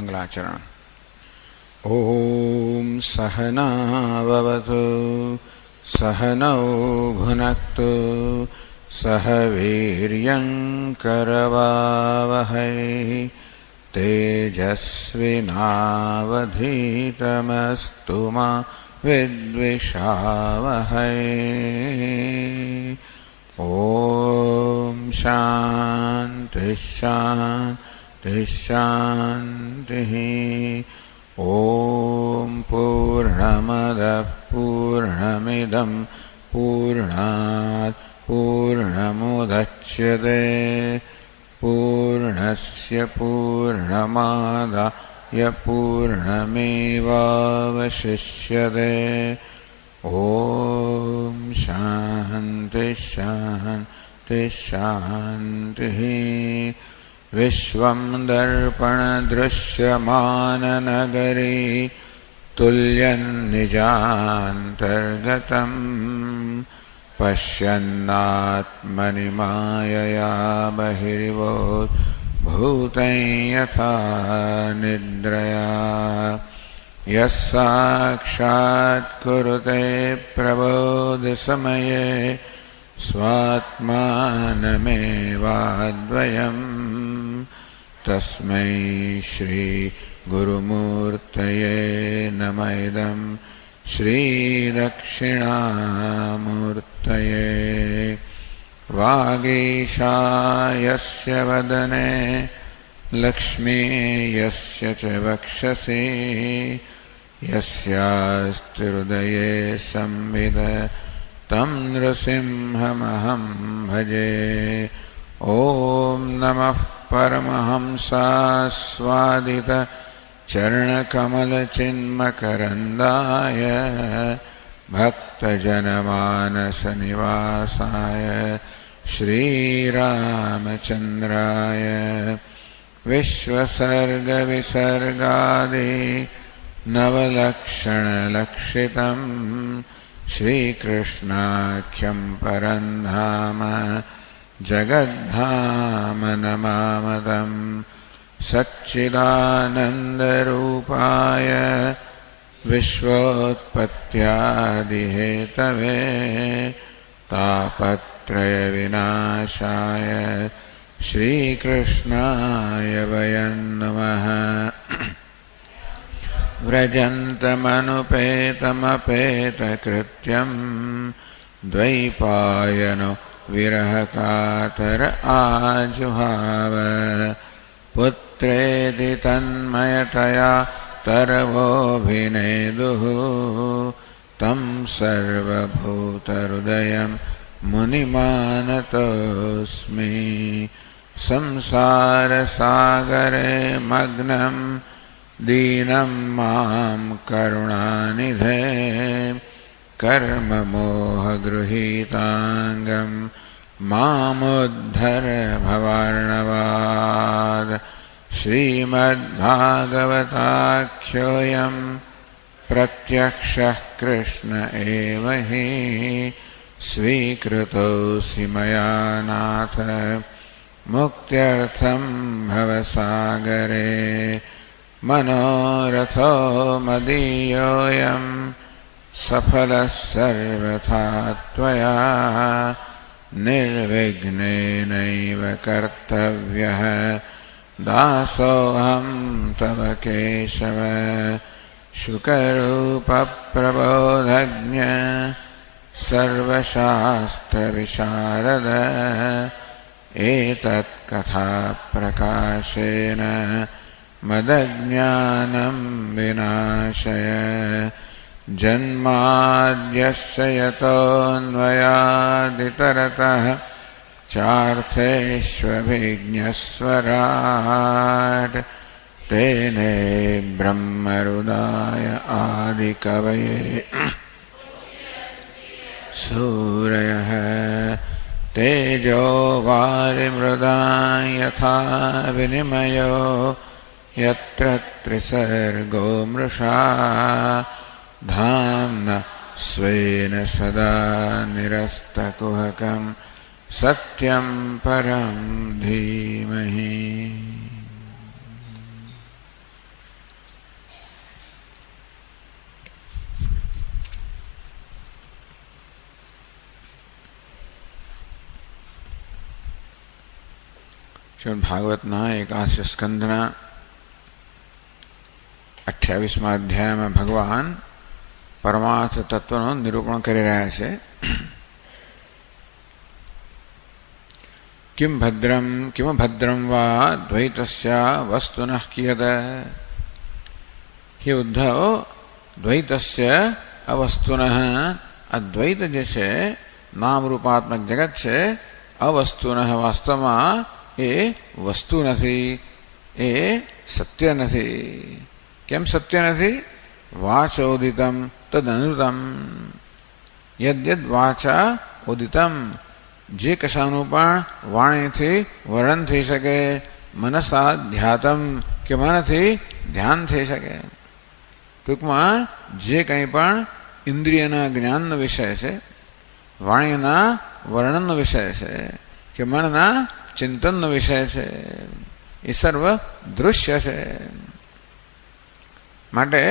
મંગલાચરણ. ઓમ સહનાવવતુ સહનૌ ભુનક્તુ સહ વીર્યંકરવાવહૈ તેજસ્વિનાવધીતમસ્તુ મા વિદ્વિષાવહૈ. ઓમ શાંતિ શાંતિ શાંતિ. ઓમ પૂર્ણમદઃ પૂર્ણમિદં પૂર્ણાત પૂર્ણમુદચ્યતે પૂર્ણસ્ય પૂર્ણમાદાય પૂર્ણમેવાવશિષ્યતે. ઓમ શાંતિ શાંતિ શાંતિ. વિશ્વં દર્પણ દૃશ્યમાનનગરી તુલ્યં નિજાંતર્ગતં પશ્યન્નાત્મનિ માયયા બહિર્વોત ભૂતં યથા નિદ્રયા યસ્સાક્ષાત્ કુરુતે પ્રબોધ સમયે સ્વાત્માનમેવાદ્વયં તસ્મૈ શ્રી ગુરુમૂર્તયે નમઃ. ઇદં શ્રી દક્ષિણામૂર્તયે. વાગીશા યસ્ય વદને લક્ષ્મી યસ્ય ચ વક્ષસી યસ્યાસ્તિ હૃદયે સંવિદ तं નૃસિંહમહં ભજે. ઓમ નમઃ પરમહંસાસ્વાદિત ચરણકમલચિન્મકરન્દાય ભક્તજનમાનસનિવાસાય શ્રીરામચંદ્રાય વિશ્વસર્ગવિસર્ગાદિ નવલક્ષણલક્ષિતम् શ્રીકૃષ્ણાખ્યં પરં ધામ જગદ્ધામ નમામતં. સચ્ચિદાનંદરૂપાય વિશ્વોત્પત્યાદિહેતવે તાપત્રય વિનાશાય શ્રીકૃષ્ણાય વયં નમઃ. વ્રજन्तमनुपेतमपेतकृत्यं द्वैपायनो विरहकातर आजुहाव पुत्रेति तन्मयतया तरवोऽभिनेदुः तं सर्वभूतहृदयं मुनिमानतोऽस्मि. संसारसागरे मग्नं दीनं मां करुणानिधे कर्ममोहगृहीताङ्गं मामुद्धर भवार्णवात्. श्रीमद्भागवताख्योऽयं प्रत्यक्षः कृष्ण एव हि स्वीकृतोऽसि मया नाथ मुक्त्यर्थं भवसागरे. मनोरथो मदीयोऽयं सफलः सर्वथा त्वया निर्विघ्नेनैव कर्तव्यः दासोऽहं तव केशव. शुकरूपप्रबोधज्ञ सर्वशास्त्रविशारद एतत्कथाप्रकाशेन मदज्ञानं विनाशय. जन्माद्यस्य यतोऽन्वयादितरतः चार्थेष्वभिज्ञस्वराट् तेने ब्रह्महृदाय आदिकवये सूरयः तेजो वारिमृदां यथा विनिमयो यत्र त्रिसर्गो मृषा धाम्ना स्वेन सदा निरस्तकुहकं सत्यं परं धीमहि. શ્રીમદ ભાગવતના 11 સ્કંધના 28મા અધ્યાયમાં ભગવાન પરમાર્થ તત્વનું નિરૂપણ કરી રહ્યા છે. કિમ ભદ્રમ વા દ્વૈતસ્ય વસ્તુનઃ કિયત. હે ઉદ્ધવ, દ્વૈતસ્ય અવસ્તુનઃ, અદ્વૈત જે છે નામરૂપાત્મક જગત છે, અવસ્તુનઃ વાસ્તવમાં એ વસ્તુ નથી, એ સત્ય નથી. કેમ સત્ય નથી? વાચોદિતમ તદનુતમ. યદ્યદ વાચા ઉદિતમ, જે કશાનું પણ વાણીથી વર્ણન થઈ શકે, મનસા ધ્યાતમ, કે મનથી ધ્યાન થઈ શકે. ટૂંકમાં જે કંઈ પણ ઇન્દ્રિયના જ્ઞાનનો વિષય છે, વાણીના વર્ણનનો વિષય છે, કે મનના ચિંતનનો વિષય છે, એ સર્વ દૃશ્ય છે. માટે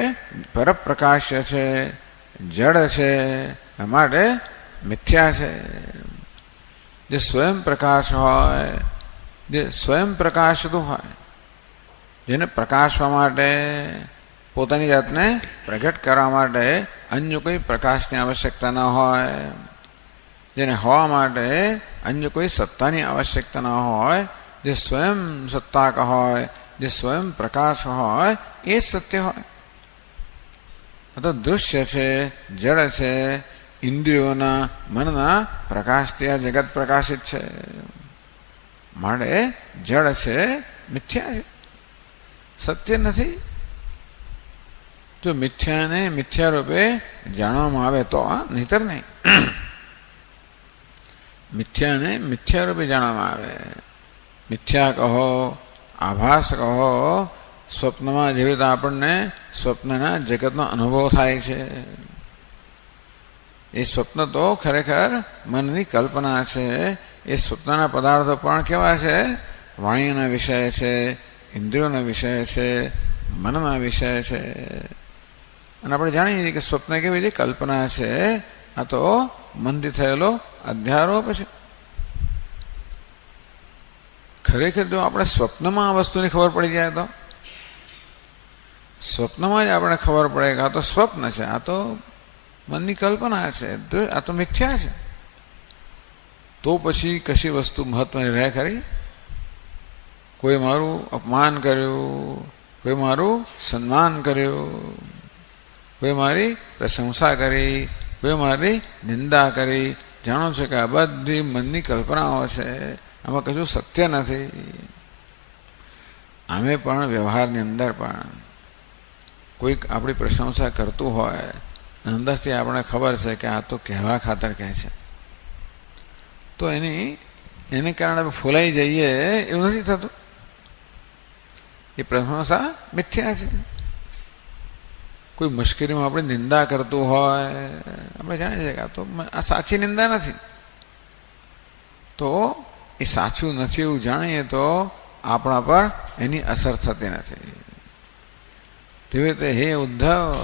પરપ્રકાશ્ય છે, જડ છે, માટે મિથ્યા છે. જે સ્વયં પ્રકાશ હોય, જે સ્વયં પ્રકાશતું હોય, જેને પ્રકાશવા માટે, પોતાની જાતને પ્રગટ કરવા માટે અન્ય કોઈ પ્રકાશની આવશ્યકતા ન હોય, જેને હોવા માટે અન્ય કોઈ સત્તાની આવશ્યકતા ન હોય, જે સ્વયં સત્તાક હોય, જે સ્વયં પ્રકાશ હોય, એ સત્ય હોય. તો દૃશ્ય છે, જડ છે, ઇન્દ્રિયોના મનના પ્રકાશથી આ જગત પ્રકાશિત છે. માટે જડ છે, મિથ્યા છે, સત્ય નથી. જો મિથ્યાને મિથ્યા રૂપે જાણવામાં આવે તો, નહીતર નહીં. મિથ્યાને મિથ્યા રૂપે જાણવામાં આવે. મિથ્યા કહો, આભાસ કહો, સ્વપ્નમાં જેવી રીતે આપણને સ્વપ્નના જગતનો અનુભવ થાય છે, એ સ્વપ્ન તો ખરેખર મનની કલ્પના છે. એ સ્વપ્નના પદાર્થો પણ કેવા છે? વાણીના વિષય છે, ઇન્દ્રિયોના વિષય છે, મનના વિષય છે. અને આપણે જાણીએ છીએ કે સ્વપ્ન કેવી છે? કલ્પના છે. આ તો મનથી થયેલો અધ્યારોપ છે. ખરેખર જો આપણે સ્વપ્નમાં આ વસ્તુની ખબર પડી જાય તો, સ્વપ્નમાં જ આપણે ખબર પડે કે આ તો સ્વપ્ન છે, આ તો મનની કલ્પના છે, આ તો મિથ્યા છે, તો પછી કશી વસ્તુ મહત્વની રહે ખરી? કોઈ મારું અપમાન કર્યું, કોઈ મારું સન્માન કર્યું, કોઈ મારી પ્રશંસા કરી, કોઈ મારી નિંદા કરી, જાણો છો કે આ બધી મનની કલ્પનાઓ છે, આમાં કશું સત્ય નથી. આમે પણ વ્યવહારની અંદર પણ કોઈક આપણી પ્રશંસા કરતું હોય, અંદરથી આપણે ખબર છે કે આ તો કહેવા ખાતર કહે છે, તો એને કારણે ફૂલાઈ જઈએ એવું નથી થતું. એ પ્રશંસા મિથ્યા છે. કોઈ મુશ્કેલીમાં આપણે નિંદા કરતું હોય, આપણે જાણીએ છીએ કે આ સાચી નિંદા નથી, તો એ સાચું નથી એવું જાણીએ તો આપણા પર એની અસર થતી નથી. તેવી રીતે હે ઉદ્ધવ,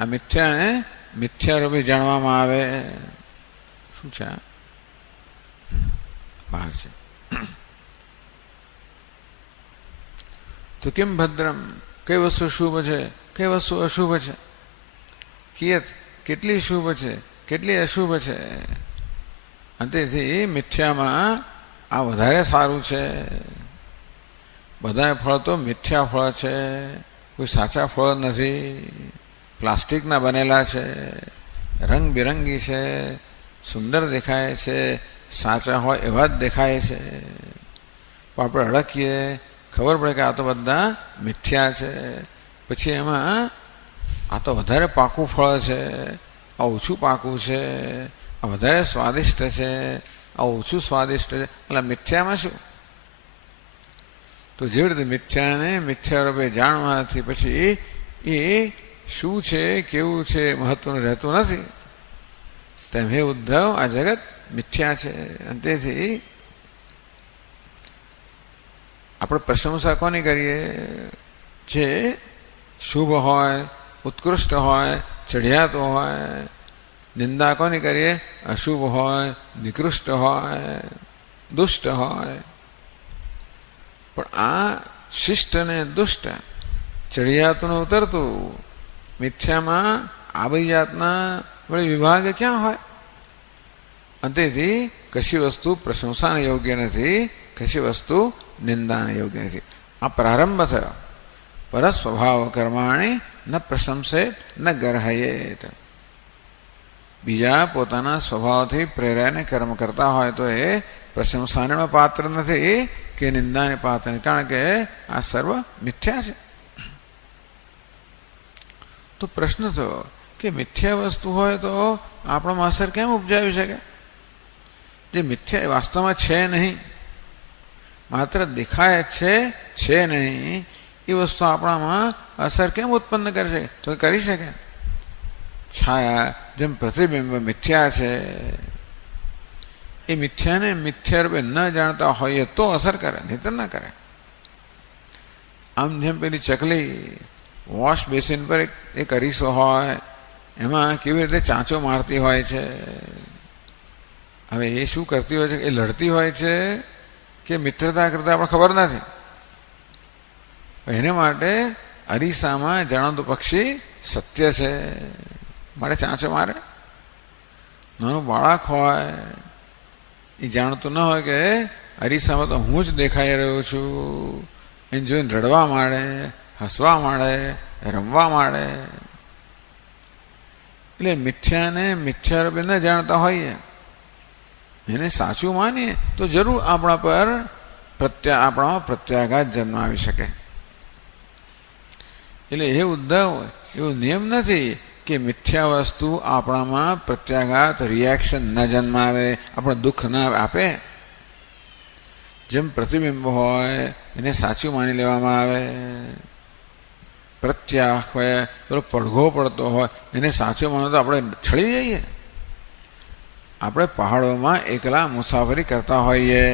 આ મિથ્યાને મિથ્યા રૂપે જાણવામાં આવે. શું છે? બહાર છે. તો કેમ ભદ્રમ, કઈ વસ્તુ શુભ છે, કઈ વસ્તુ અશુભ છે? કિયત, કેટલી શુભ છે, કેટલી અશુભ છે? અને તેથી મિથ્યામાં આ વધારે સારું છે. બધા ફળ તો મિથ્યા ફળ છે, કોઈ સાચા ફળ નથી. પ્લાસ્ટિકના બનેલા છે, રંગબેરંગી છે, સુંદર દેખાય છે, સાચા હોય એવા જ દેખાય છે. પણ આપણે અડકીએ, ખબર પડે કે આ તો બધા મિથ્યા છે. પછી એમાં આ તો વધારે પાકું ફળ છે, આ ઓછું પાકું છે, આ વધારે સ્વાદિષ્ટ છે, આ ઓછું સ્વાદિષ્ટ છે. એટલે મિથ્યામાં શું? તો જેવી રીતે મિથ્યાને મિથ્યા રૂપે જાણવાથી પછી એ શું છે, કેવું છે, મહત્વનું રહેતું નથી. તેમ હે ઉદ્ધવ, આ જગત મિથ્યા છે. અને તેથી આપણે પ્રશંસા કોની કરીએ? જે શુભ હોય, ઉત્કૃષ્ટ હોય, ચઢિયાતો હોય. નિંદા કોની કરીએ? અશુભ હોય, નિકૃષ્ટ હોય. દુષ્ટ હોય. પણ આ શિષ્ટ ને દુષ્ટ ચડિયાતું ઉતરતું મિથ્યામાં આ બધી જાતના વળી વિભાગ ક્યાં હોય? અંતેથી કશી વસ્તુ પ્રશંસાને યોગ્ય નથી, કશી વસ્તુ નિંદાને યોગ્ય નથી. આ પ્રારંભ થયો. પર સ્વભાવ કર્માણી ન પ્રશંસે ન ગર્હયેત. બીજા પોતાના સ્વભાવથી પ્રેરાઈને કર્મ કરતા હોય તો એ પ્રશંસાને પાત્ર નથી કે નિંદાને પાત્ર નથી, કારણ કે આ સર્વ મિથ્યા છે. તો પ્રશ્ન થયો કે મિથ્યા વસ્તુ હોય તો આપણામાં અસર કેમ ઉપજાવી શકે? જે મિથ્યા વાસ્તવમાં છે નહીં, માત્ર દેખાય છે નહીં, એ વસ્તુ આપણામાં અસર કેમ ઉત્પન્ન કરી શકે? તો કરી શકે. છાયા જેમ પ્રતિબિંબ મિથ્યા છે, એ મિથ્યાને મિથ્યા રૂપે ન જાણતા હોઈએ તો અસર કરે, નહીતર ના કરે. આમ જેમ પેલી ચકલી વોશ બેસિન પર એક અરીસો હોય, એમાં કેવી રીતે ચાંચો મારતી હોય છે. હવે એ શું કરતી હોય છે? એ લડતી હોય છે કે મિત્રતા કરતા આપણે ખબર નથી. એને માટે અરીસામાં જાણતું પક્ષી સત્ય છે માટે ચાંચો મારે. નાનું બાળક હોય, એ જાણતું ન હોય કે અરીસામાં તો હું જ દેખાઈ રહ્યો છું. એને જોઈને રડવા માંડે, હસવા માંડે, રમવા માંડે. એટલે મિથ્યાને મિથ્યા રૂપે ન જાણતા હોઈએ, એને સાચું માનીએ તો જરૂર આપણા પર આપણામાં પ્રત્યાઘાત જન્માવી શકે. એટલે એ ઉદ્ધવ એવો નિયમ નથી કે મિથ્યા વસ્તુ આપણામાં પ્રત્યાઘાત રિએક્શન ન જન્માવે, આપણે દુઃખ ન આપે. જેમ પ્રતિબિંબ હોય એને સાચું માની લેવામાં આવે, પ્રત્યાહ હોય, પેલો પડઘો પડતો હોય એને સાચો માનો તો આપણે છળી જઈએ. આપણે પહાડોમાં એકલા મુસાફરી કરતા હોઈએ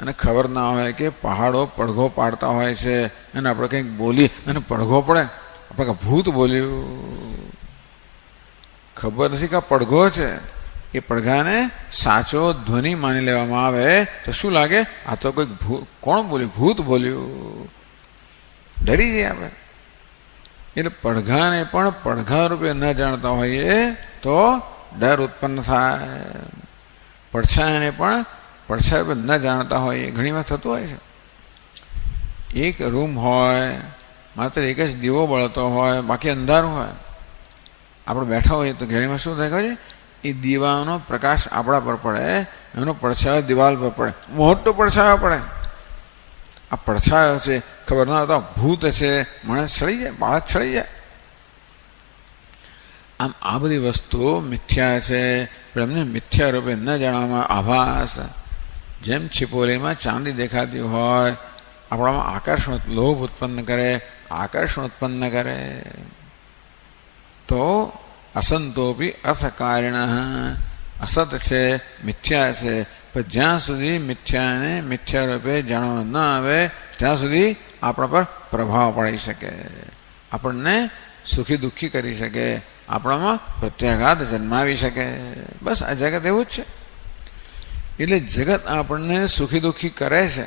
અને ખબર ના હોય કે પહાડો પડઘો પાડતા હોય છે, અને આપણે કંઈક બોલી અને પડઘો પડે, આપણે ભૂત બોલ્યું, ખબર નથી કે આ પડઘો છે. એ પડઘાને સાચો ધ્વનિ માની લેવામાં આવે તો શું લાગે? આ તો કોઈક કોણ બોલ્યું? ભૂત બોલ્યું. ડરી જઈએ આપણે. એટલે પડઘાને પણ પડઘા રૂપે ન જાણતા હોઈએ તો ડર ઉત્પન્ન થાય. પડછાયાને પણ પડછાયા રૂપે ન જાણતા હોઈએ, ઘણી વાર થતું હોય છે. એક રૂમ હોય, માત્ર એક જ દીવો બળતો હોય, બાકી અંધારું હોય. આપણે બેઠા હોઈએ તો ઘણીમાં શું થાય ખબર છે? એ દીવાનો પ્રકાશ આપણા પર પડે, એનો પડછાયો દિવાલ પર પડે, મોટો પડછાયો પડે. આ પડછાયો છે, ખબર ના હોતા ભૂત છે, માણસ છળી જાય, બાળક છળી જાય. આમ આ બધી વસ્તુઓ મિથ્યા છે, પણ એમને મિથ્યા રૂપે ન જાણવામાં આભાસ. જેમ છિપોલીમાં ચાંદી દેખાતી હોય, આપણામાં આકર્ષણ લોભ ઉત્પન્ન કરે, આકર્ષણ ઉત્પન્ન કરે. તો અસંતોપી અર્થકારિણ, અસત છે, મિથ્યા છે, પણ જ્યાં સુધી મિથ્યાને મિથ્યા રૂપે જાણવા ન આવે ત્યાં સુધી આપણા પર પ્રભાવ પાડી શકે, આપણને સુખી દુઃખી કરી શકે, આપણામાં પ્રત્યાઘાત જન્માવી શકે. બસ આ જગત એવું જ છે. એટલે જગત આપણને સુખી દુઃખી કરે છે,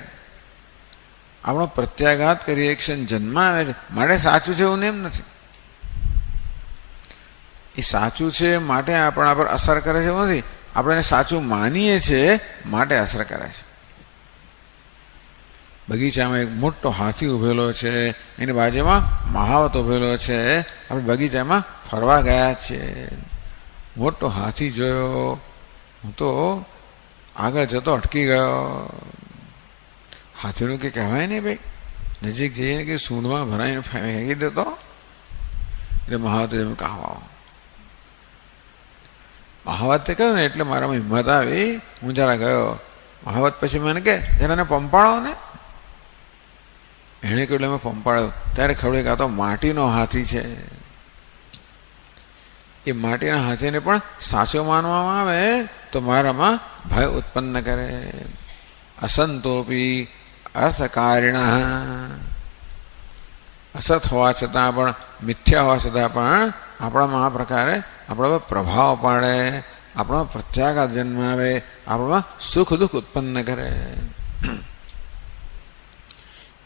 આપણો પ્રત્યાઘાત કરી રિએક્શન જન્માવે છે, માટે સાચું છે એવું એમ નથી. એ સાચું છે માટે આપણા પર અસર કરે છે એવું નથી, આપણે સાચું માનીએ છીએ માટે અસર કરે છે. બગીચામાં એક મોટો હાથી ઉભેલો છે, એની બાજુમાં મહાવત ઉભેલો છે. આપણે બગીચામાં ફરવા ગયા છીએ, મોટો હાથી જોયો, હું તો આગળ જતો અટકી ગયો. હાથીનું કે કહેવાય નહીં ભાઈ, નજીક જઈને કે સૂંઢમાં ભરાઈને ફેંકી દેતો. એટલે મહાવતે એમ કહાવા મહાવતે કહ્યું ને એટલે મારામાં હિંમત આવી, હું જરા ગયો. મહાવત પછી મને કે જરા એને પંપાળો ને. એણે કહ્યું એટલે મેં પંપાળ્યો, ત્યારે ખબર કે આ તો માટીનો હાથી છે. એ માટીના હાથીને પણ સાચો માનવામાં આવે તો મારામાં ભય ઉત્પન્ન કરે. અસંતોપી અર્થકારિણ, અસત હોવા છતાં પણ, મિથ્યા હોવા છતાં પણ આપણામાં આ પ્રકારે આપણા પર પ્રભાવ પાડે, આપણો પ્રત્યાઘાત જન્મ આવે, આપણમાં સુખ દુઃખ ઉત્પન્ન કરે.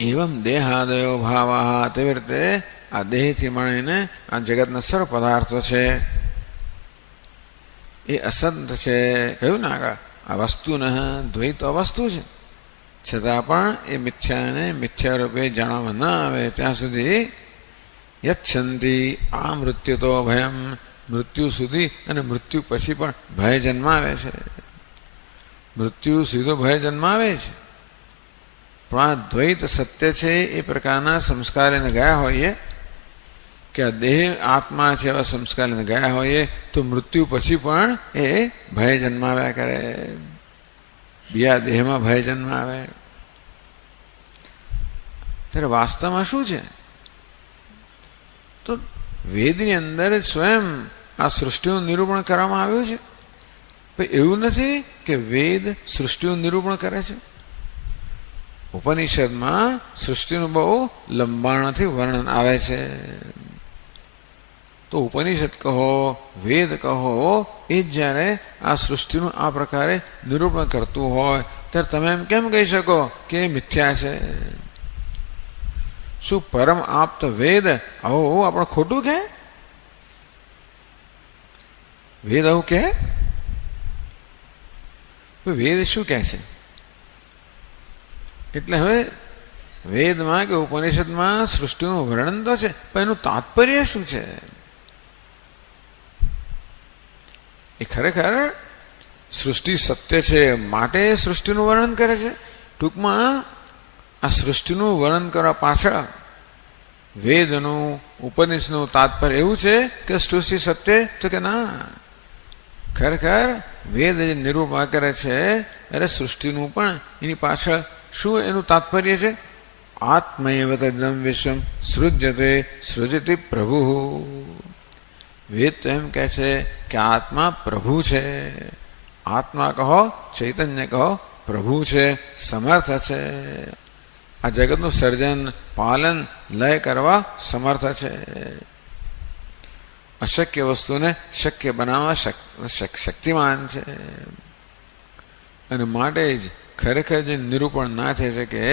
એવમ દેહાદયો ભાવા, તેવી રીતે આ દેહથી મળીને આ જગતના સર્વ પદાર્થો છે એ અસંત છે. કહ્યું ને આગળ, આ વસ્તુ ન દ્વૈત અવસ્તુ છે, છતાં પણ એ મિથ્યાને મિથ્યા રૂપે જાણવામાં ન આવે ત્યાં સુધી યચ્છંતિ આ મૃત્યુ તો ભયમ, મૃત્યુ સુધી અને મૃત્યુ પછી પણ ભય જન્માવે છે. મૃત્યુ સીધો ભય જન્માવે છે, પણ આ દ્વૈત સત્ય છે એ પ્રકારના સંસ્કાર એને ગયા હોઈએ કે આ દેહ આત્મા છે એવા સંસ્કાર એને ગયા હોઈએ તો મૃત્યુ પછી પણ એ ભય જન્માવ્યા કરે, બીજા દેહમાં ભય જન્માવે. ત્યારે વાસ્તવમાં શું છે? તો વેદની અંદર સ્વયં આ સૃષ્ટિનું નિરૂપણ કરવામાં આવ્યું છે. એવું નથી કે વેદ સૃષ્ટિનું નિરૂપણ કરે છે. ઉપનિષદમાં સૃષ્ટિનું બહુ લંબાણથી વર્ણન આવે છે. તો ઉપનિષદ કહો, વેદ કહો, એ જ જ્યારે આ સૃષ્ટિનું આ પ્રકારે નિરૂપણ કરતું હોય ત્યારે તમે એમ કેમ કહી શકો કે એ મિથ્યા છે? શું પરમ આપ્ત વેદ આવું આપણે ખોટું કહે? વેદ આવું કહે? વેદ શું કહે છે? એટલે હવે વેદમાં કે ઉપનિષદમાં સૃષ્ટિનું વર્ણન તો છે, પણ એનું તાત્પર્ય શું છે? એ ખરેખર સૃષ્ટિ સત્ય છે માટે સૃષ્ટિનું વર્ણન કરે છે. ટૂંકમાં આ સૃષ્ટિનું વર્ણન કરવા પાછળ વેદનું ઉપનિષદનું તાત્પર્ય એવું છે કે સૃષ્ટિ સત્ય, તો કે ના, ખરેખર વેદ જે નિરૂપણ કરે છે અરે સૃષ્ટિનું પણ એની પાછળ શું એનું તાત્પર્ય છે? આત્મૈવ તદ્દમ વિશ્વમ સૃજ્યતે સૃજતિ પ્રભુ. વેદ તો એમ કહે છે કે આત્મા પ્રભુ છે. આત્મા કહો, ચૈતન્ય કહો, પ્રભુ છે, સમર્થ છે. આ જગતનું સર્જન, પાલન, લય કરવા સમર્થ છે. અશક્ય વસ્તુને શક્ય બનાવવા શક્તિમાન છે. અને માટે જ ખરેખર જે નિરૂપણ ના થઈ શકે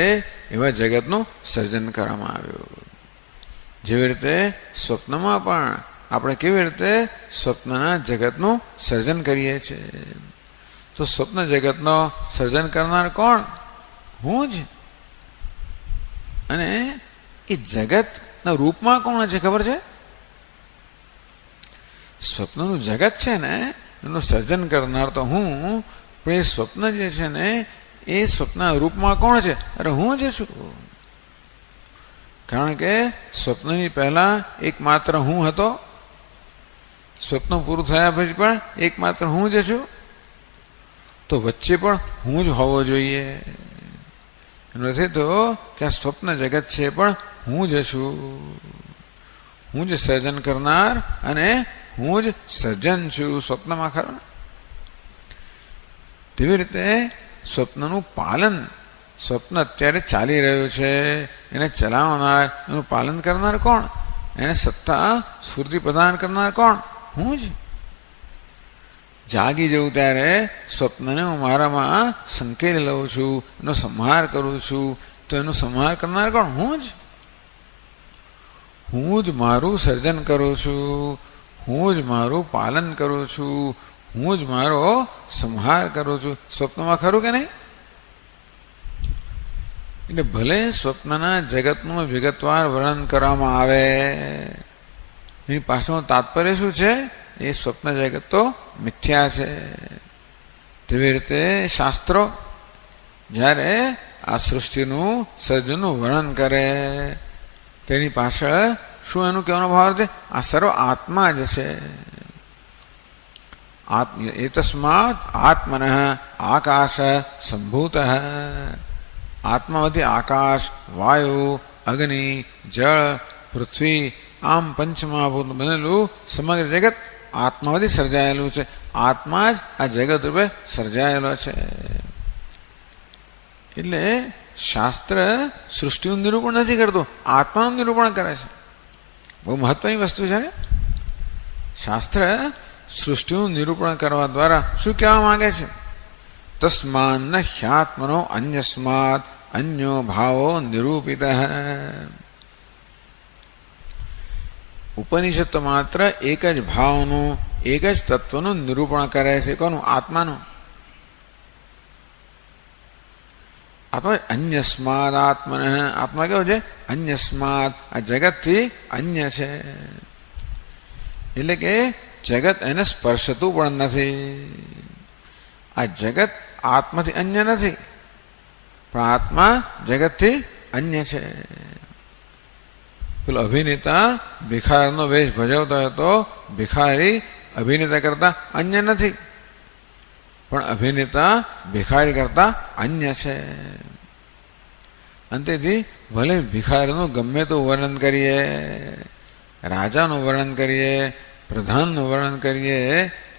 એવા જગતનું સર્જન કરવામાં આવ્યું. જેવી રીતે સ્વપ્નમાં પણ આપણે કેવી રીતે સ્વપ્નના જગતનું સર્જન કરીએ છીએ, તો સ્વપ્ન જગતનો સર્જન કરનાર કોણ? હું જ. અને એ જગતના રૂપમાં કોણ છે ખબર છે? સ્વપ્નનું જગત છે ને એનું સર્જન કરનાર તો હું, પણ એ સ્વપ્ન જે છે ને એ સ્વપ્નના રૂપમાં કોણ છે? અરે હું જ છું. કારણ કે સ્વપ્નની પહેલા એકમાત્ર હું હતો, સ્વપ્ન પૂરું થયા પછી પણ એકમાત્ર હું જ છું, તો વચ્ચે પણ હું જ હોવો જોઈએ. નથી તો કે આ સ્વપ્ન જગત છે પણ હું જ છું. હું જ સર્જન કરનાર અને હું જ સર્જન છું સ્વપ્નમાં, ખરો ને? તેવી રીતે સ્વપ્નનું પાલન, સ્વપ્ન અત્યારે ચાલી રહ્યું છે એને ચલાવનાર, એનું પાલન કરનાર કોણ? એને સત્તા સ્ફૂર્તિ પ્રદાન કરનાર કોણ? હું જ. જાગી જવું ત્યારે સ્વપ્નને હું મારામાં સંકેલી લઉં છું, એનો સંહાર કરું છું, તો એનો સંહાર કરનાર કોણ? હું જ. હું જ મારું સર્જન કરું છું, હું જ મારું પાલન કરું છું, હું જ મારો સંહાર કરું છું. સ્વપ્નમાં ખરું કે નહીં? એટલે ભલે સ્વપ્નના જગતનું વિગતવાર વર્ણન કરવામાં આવે, એની પાછળનું તાત્પર્ય શું છે? એ સ્વપ્ન જગત તો મિથ્યા છે. તેવી રીતે શાસ્ત્રો જ્યારે આ સૃષ્ટિનું સર્જનનું વર્ણન કરે તેની પાછળ શું એનું કહેવાનો ભાવ છે? આ સર્વ આત્મા જ છે. એતસ્માત આત્મન આકાશ સંભૂત. આત્મામાંથી આકાશ, વાયુ, અગ્નિ, જળ, પૃથ્વી આમ પંચમહાભૂત બનેલું સમગ્ર જગત આત્મામાંથી સર્જાયેલું છે. આત્મા જ આ જગત રૂપે સર્જાયેલો છે. એટલે શાસ્ત્ર સૃષ્ટિનું નિરૂપણ નથી કરતું, આત્માનું નિરૂપણ કરે છે. બહુ મહત્વની વસ્તુ છે ને. શાસ્ત્ર સૃષ્ટિનું નિરૂપણ કરવા દ્વારા શું કહેવા માંગે છે? તસ્માન ન હ્યાત્મનો અન્યસ્માત અન્યો ભાવો નિરૂપિત. ઉપનિષદ તો માત્ર એક જ ભાવનું, એક જ તત્વનું નિરૂપણ કરે છે. કોનું? આત્માનું. આત્મા અન્યસ્માદ આત્મન. આત્મા કેવો છે? અન્યસ્માદ. આ જગતથી અન્ય છે. એટલે કે જગત એને સ્પર્શતું પણ નથી. આ જગત આત્માથી અન્ય નથી, પણ આત્મા જગતથી અન્ય છે. પેલો અભિનેતા ભિખારનો વેશ ભજવતો હતો. ભિખારી અભિનેતા કરતા અન્ય નથી, પણ અભિનેતા ભિખારી કરતા અન્ય છે. અને તેથી ભલે ભિખારીનું ગમે તો વર્ણન કરીએ, રાજાનું વર્ણન કરીએ, પ્રધાનનું વર્ણન કરીએ,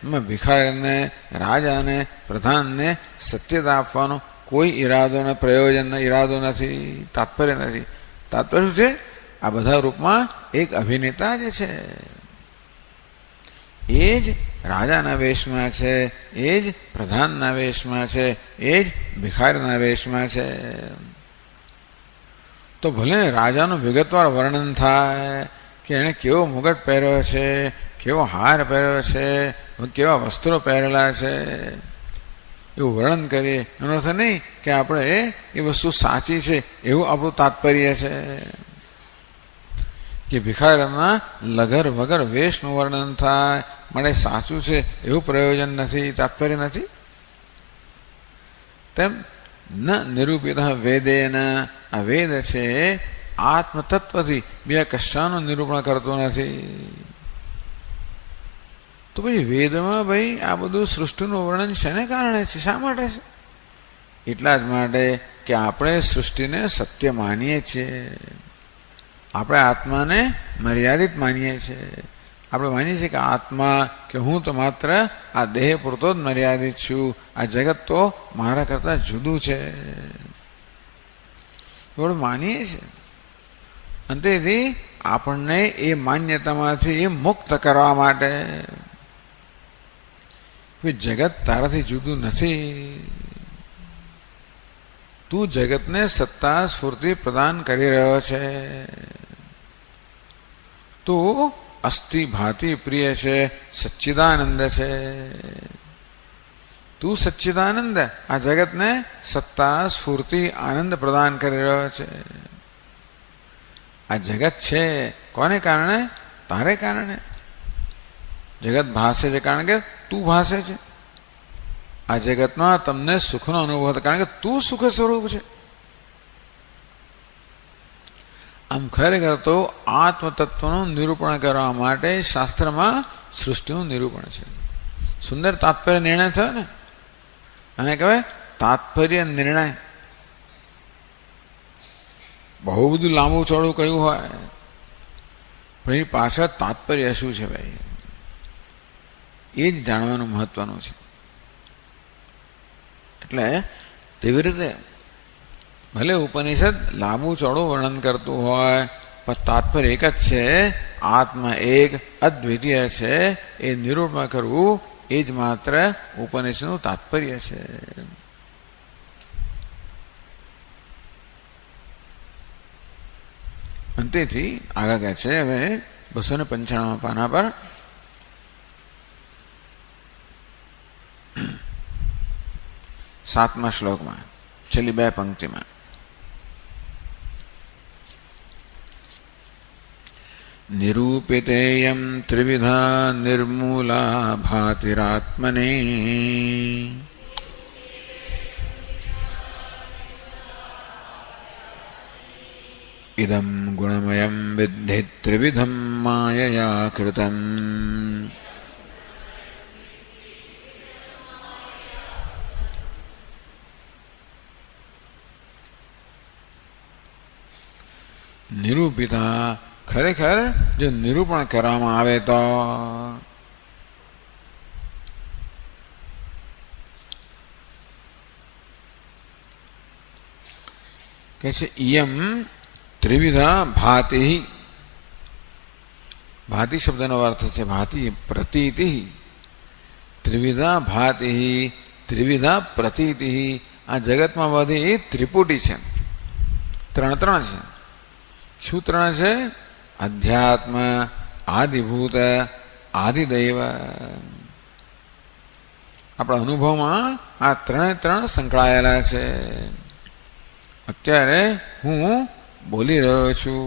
એમાં ભિખારીને, રાજાને, પ્રધાનને સત્યતા આપવાનો કોઈ ઈરાદો ને પ્રયોજન ઈરાદો નથી, તાત્પર્ય નથી. તાત્પર્ય શું છે? આ બધા રૂપમાં એક અભિનેતા જે છે એ જ રાજાના વેશમાં છે, એ જ પ્રધાનના વેશમાં છે, એ જ ભિખારીના વેશમાં છે. તો ભલે રાજાનું વિગતવાર વર્ણન થાય કે એણે કેવો મુગટ પહેર્યો છે, કેવો હાર પહેર્યો છે, કેવા વસ્ત્રો પહેરેલા છે, એવું વર્ણન કરીએ. એનો અર્થ નહીં કે આપણે એ વસ્તુ સાચી છે એવું આપણું તાત્પર્ય છે. કે ભિખારીના લગર વગર વેશનું વર્ણન થાય માટે સાચું છે એવું પ્રયોજન નથી, તાત્પર્ય નથી. તેમ ન નિરૂપિત વેદેન. આ વેદ છે આત્મતત્વથી બીજા કશાનું નિરૂપણ કરતો નથી. તો પછી વેદમાં ભાઈ આ બધું સૃષ્ટિનું વર્ણન શેને કારણે છે? શા માટે છે? એટલા જ માટે કે આપણે સૃષ્ટિને સત્ય માનીએ છીએ. આપણે આત્માને મર્યાદિત માનીએ છીએ. આપણે માનીએ છીએ કે આત્મા, કે હું તો માત્ર આ દેહ પૂરતો જ મર્યાદિત છું, આ જગત તો મારા કરતાં જુદું છે, એવું માનીએ છીએ. અને તેથી આપણને એ માન્યતામાંથી મુક્ત કરવા માટે જગત તારાથી જુદું નથી. તું જગતને સત્તા સ્ફૂર્તિ પ્રદાન કરી રહ્યો છે. તું અસ્થિ ભાતિ પ્રિય છે, સચ્ચિદાનંદ છે. તું સચ્ચિદાનંદ આ જગતને સત્તા સ્ફૂર્તિ આનંદ પ્રદાન કરી રહ્યો છે. આ જગત છે કોને કારણે? તારે કારણે. જગત ભાસે છે કારણ કે તું ભાસે છે. આ જગતમાં તમને સુખનો અનુભવ થાય કારણ કે તું સુખ સ્વરૂપ છે. આમ ખરેખર તો આત્મતત્વનું નિરૂપણ કરવા માટે શાસ્ત્રમાં સૃષ્ટિનું નિરૂપણ છે. સુંદર તાત્પર્ય નિર્ણય થયો ને, અને કહેવાય તાત્પર્ય નિર્ણય. બહુ બધું લાંબુ ચોડું કહ્યું હોય, પણ પાછળ તાત્પર્ય શું છે ભાઈ, એ જ જાણવાનું મહત્વનું છે. એટલે તેવી રીતે ભલે ઉપનિષદ લાંબુ ચોડું વર્ણન કરતું હોય, પણ તાત્પર્ય એક જ છે. આત્મા એક અદ્વિતીય છે એ નિરૂપણ કરવું એ જ માત્ર ઉપનિષદનું તાત્પર્ય છે. અને તેથી આગળ કહે છે હવે 295 પાના પર સાતમા શ્લોકમાં છેલ્લી બે પંક્તિમાં નિરૂપિતેયમ ત્રિવિધા નિર્મૂલા ભાતિરાત્મને ઇદમ ગુણમયમ વિદ્ધિ ત્રિવિધમ માયયા કૃતમ. નિરૂપિતા ખરેખર જો નિરૂપણ કરવામાં આવે તો કે છે ઇયમ ત્રિવિધા ભાતિ. ભાતિ શબ્દનો અર્થ છે ભાતિ પ્રતીતિ. ત્રિવિધા ભાતિ ત્રિવિધા પ્રતીતિ. આ જગતમાં બધી ત્રિપુટી છે, ત્રણ ત્રણ છે. શું ત્રણ છે? અધ્યાત્મ, આદિભૂત, આદિદૈવ. આપણા અનુભવમાં આ ત્રણે ત્રણ સંકળાયેલા છે. અત્યારે હું બોલી રહ્યો છું.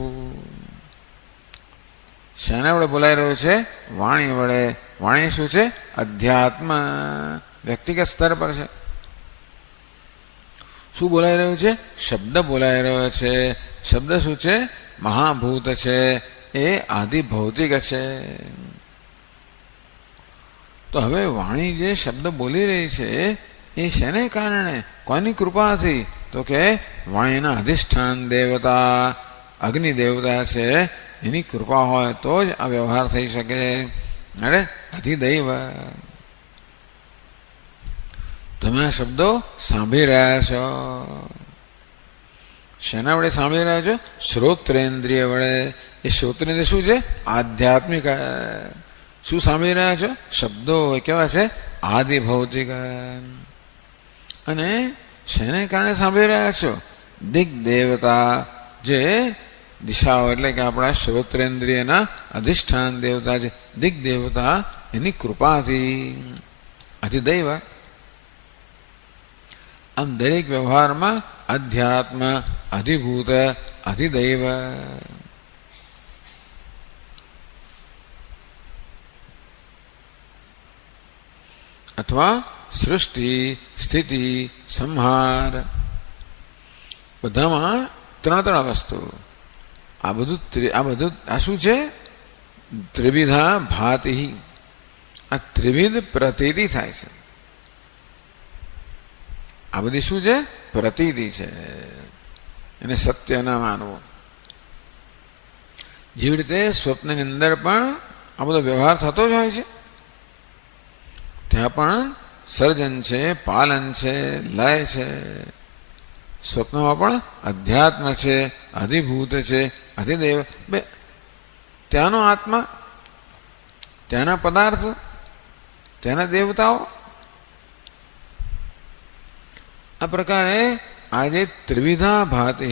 શાના વડે બોલાઈ રહ્યો છે? વાણી વડે. વાણી શું છે? અધ્યાત્મ, વ્યક્તિગત સ્તર પર છે. શું બોલાઈ રહ્યું છે? શબ્દ બોલાઈ રહ્યો છે. શબ્દ શું છે? મહાભૂત છે, એ આદિ ભૌતિક છે. તો હવે વાણી જે શબ્દ બોલી રહી છે એ શેને કારણે, કોની કૃપાથી? તો કે વાણીના અધિષ્ઠાન દેવતા અગ્નિ દેવતા છે, એની કૃપા હોય તો જ આ વ્યવહાર થઈ શકે. અરે અધિદૈવ. તમે આ શબ્દો સાંભળી રહ્યા છો. શેના વડે સાંભળી રહ્યા છો? શ્રોત્રેન્દ્રિય વડે. એ શ્રોત્રેન્દ્રિય શું છે? આધ્યાત્મિક. શું સાંભળી રહ્યા છો? શબ્દો કેવા છે? આદિ ભૌતિક. અને શેને કારણે સાંભળી રહ્યા છો? દિગ્દેવતા, જે દિશાઓ એટલે કે આપણા શ્રોત્રેન્દ્રિયના અધિષ્ઠાન દેવતા છે, દિગ્દેવતા, એની કૃપાથી. અધિદૈવ. આમ દરેક વ્યવહારમાં અધ્યાત્મ, અધિભૂત, અધિદૈવ. અથવા સૃષ્ટિ, સ્થિતિ, સંહાર, બધામાં ત્રણ ત્રણ વસ્તુ. આ બધું આ શું છે? ત્રિવિધા ભાતિ. આ ત્રિવિધ પ્રતીતિ થાય છે. આ બધી શું છે? પ્રતીતિ છે. એને સત્ય ના માનવો. જેવી રીતે સ્વપ્નની અંદર પણ આ બધો વ્યવહાર થતો જ હોય છે. ત્યાં પણ સર્જન છે, પાલન છે, લય છે. સ્વપ્નમાં પણ અધ્યાત્મ છે, અધિભૂત છે, અધિદેવ. ત્યાંનો આત્મા, ત્યાંના પદાર્થ, ત્યાંના દેવતાઓ. આ પ્રકારે આજે ત્રિવિધા ભાતિ,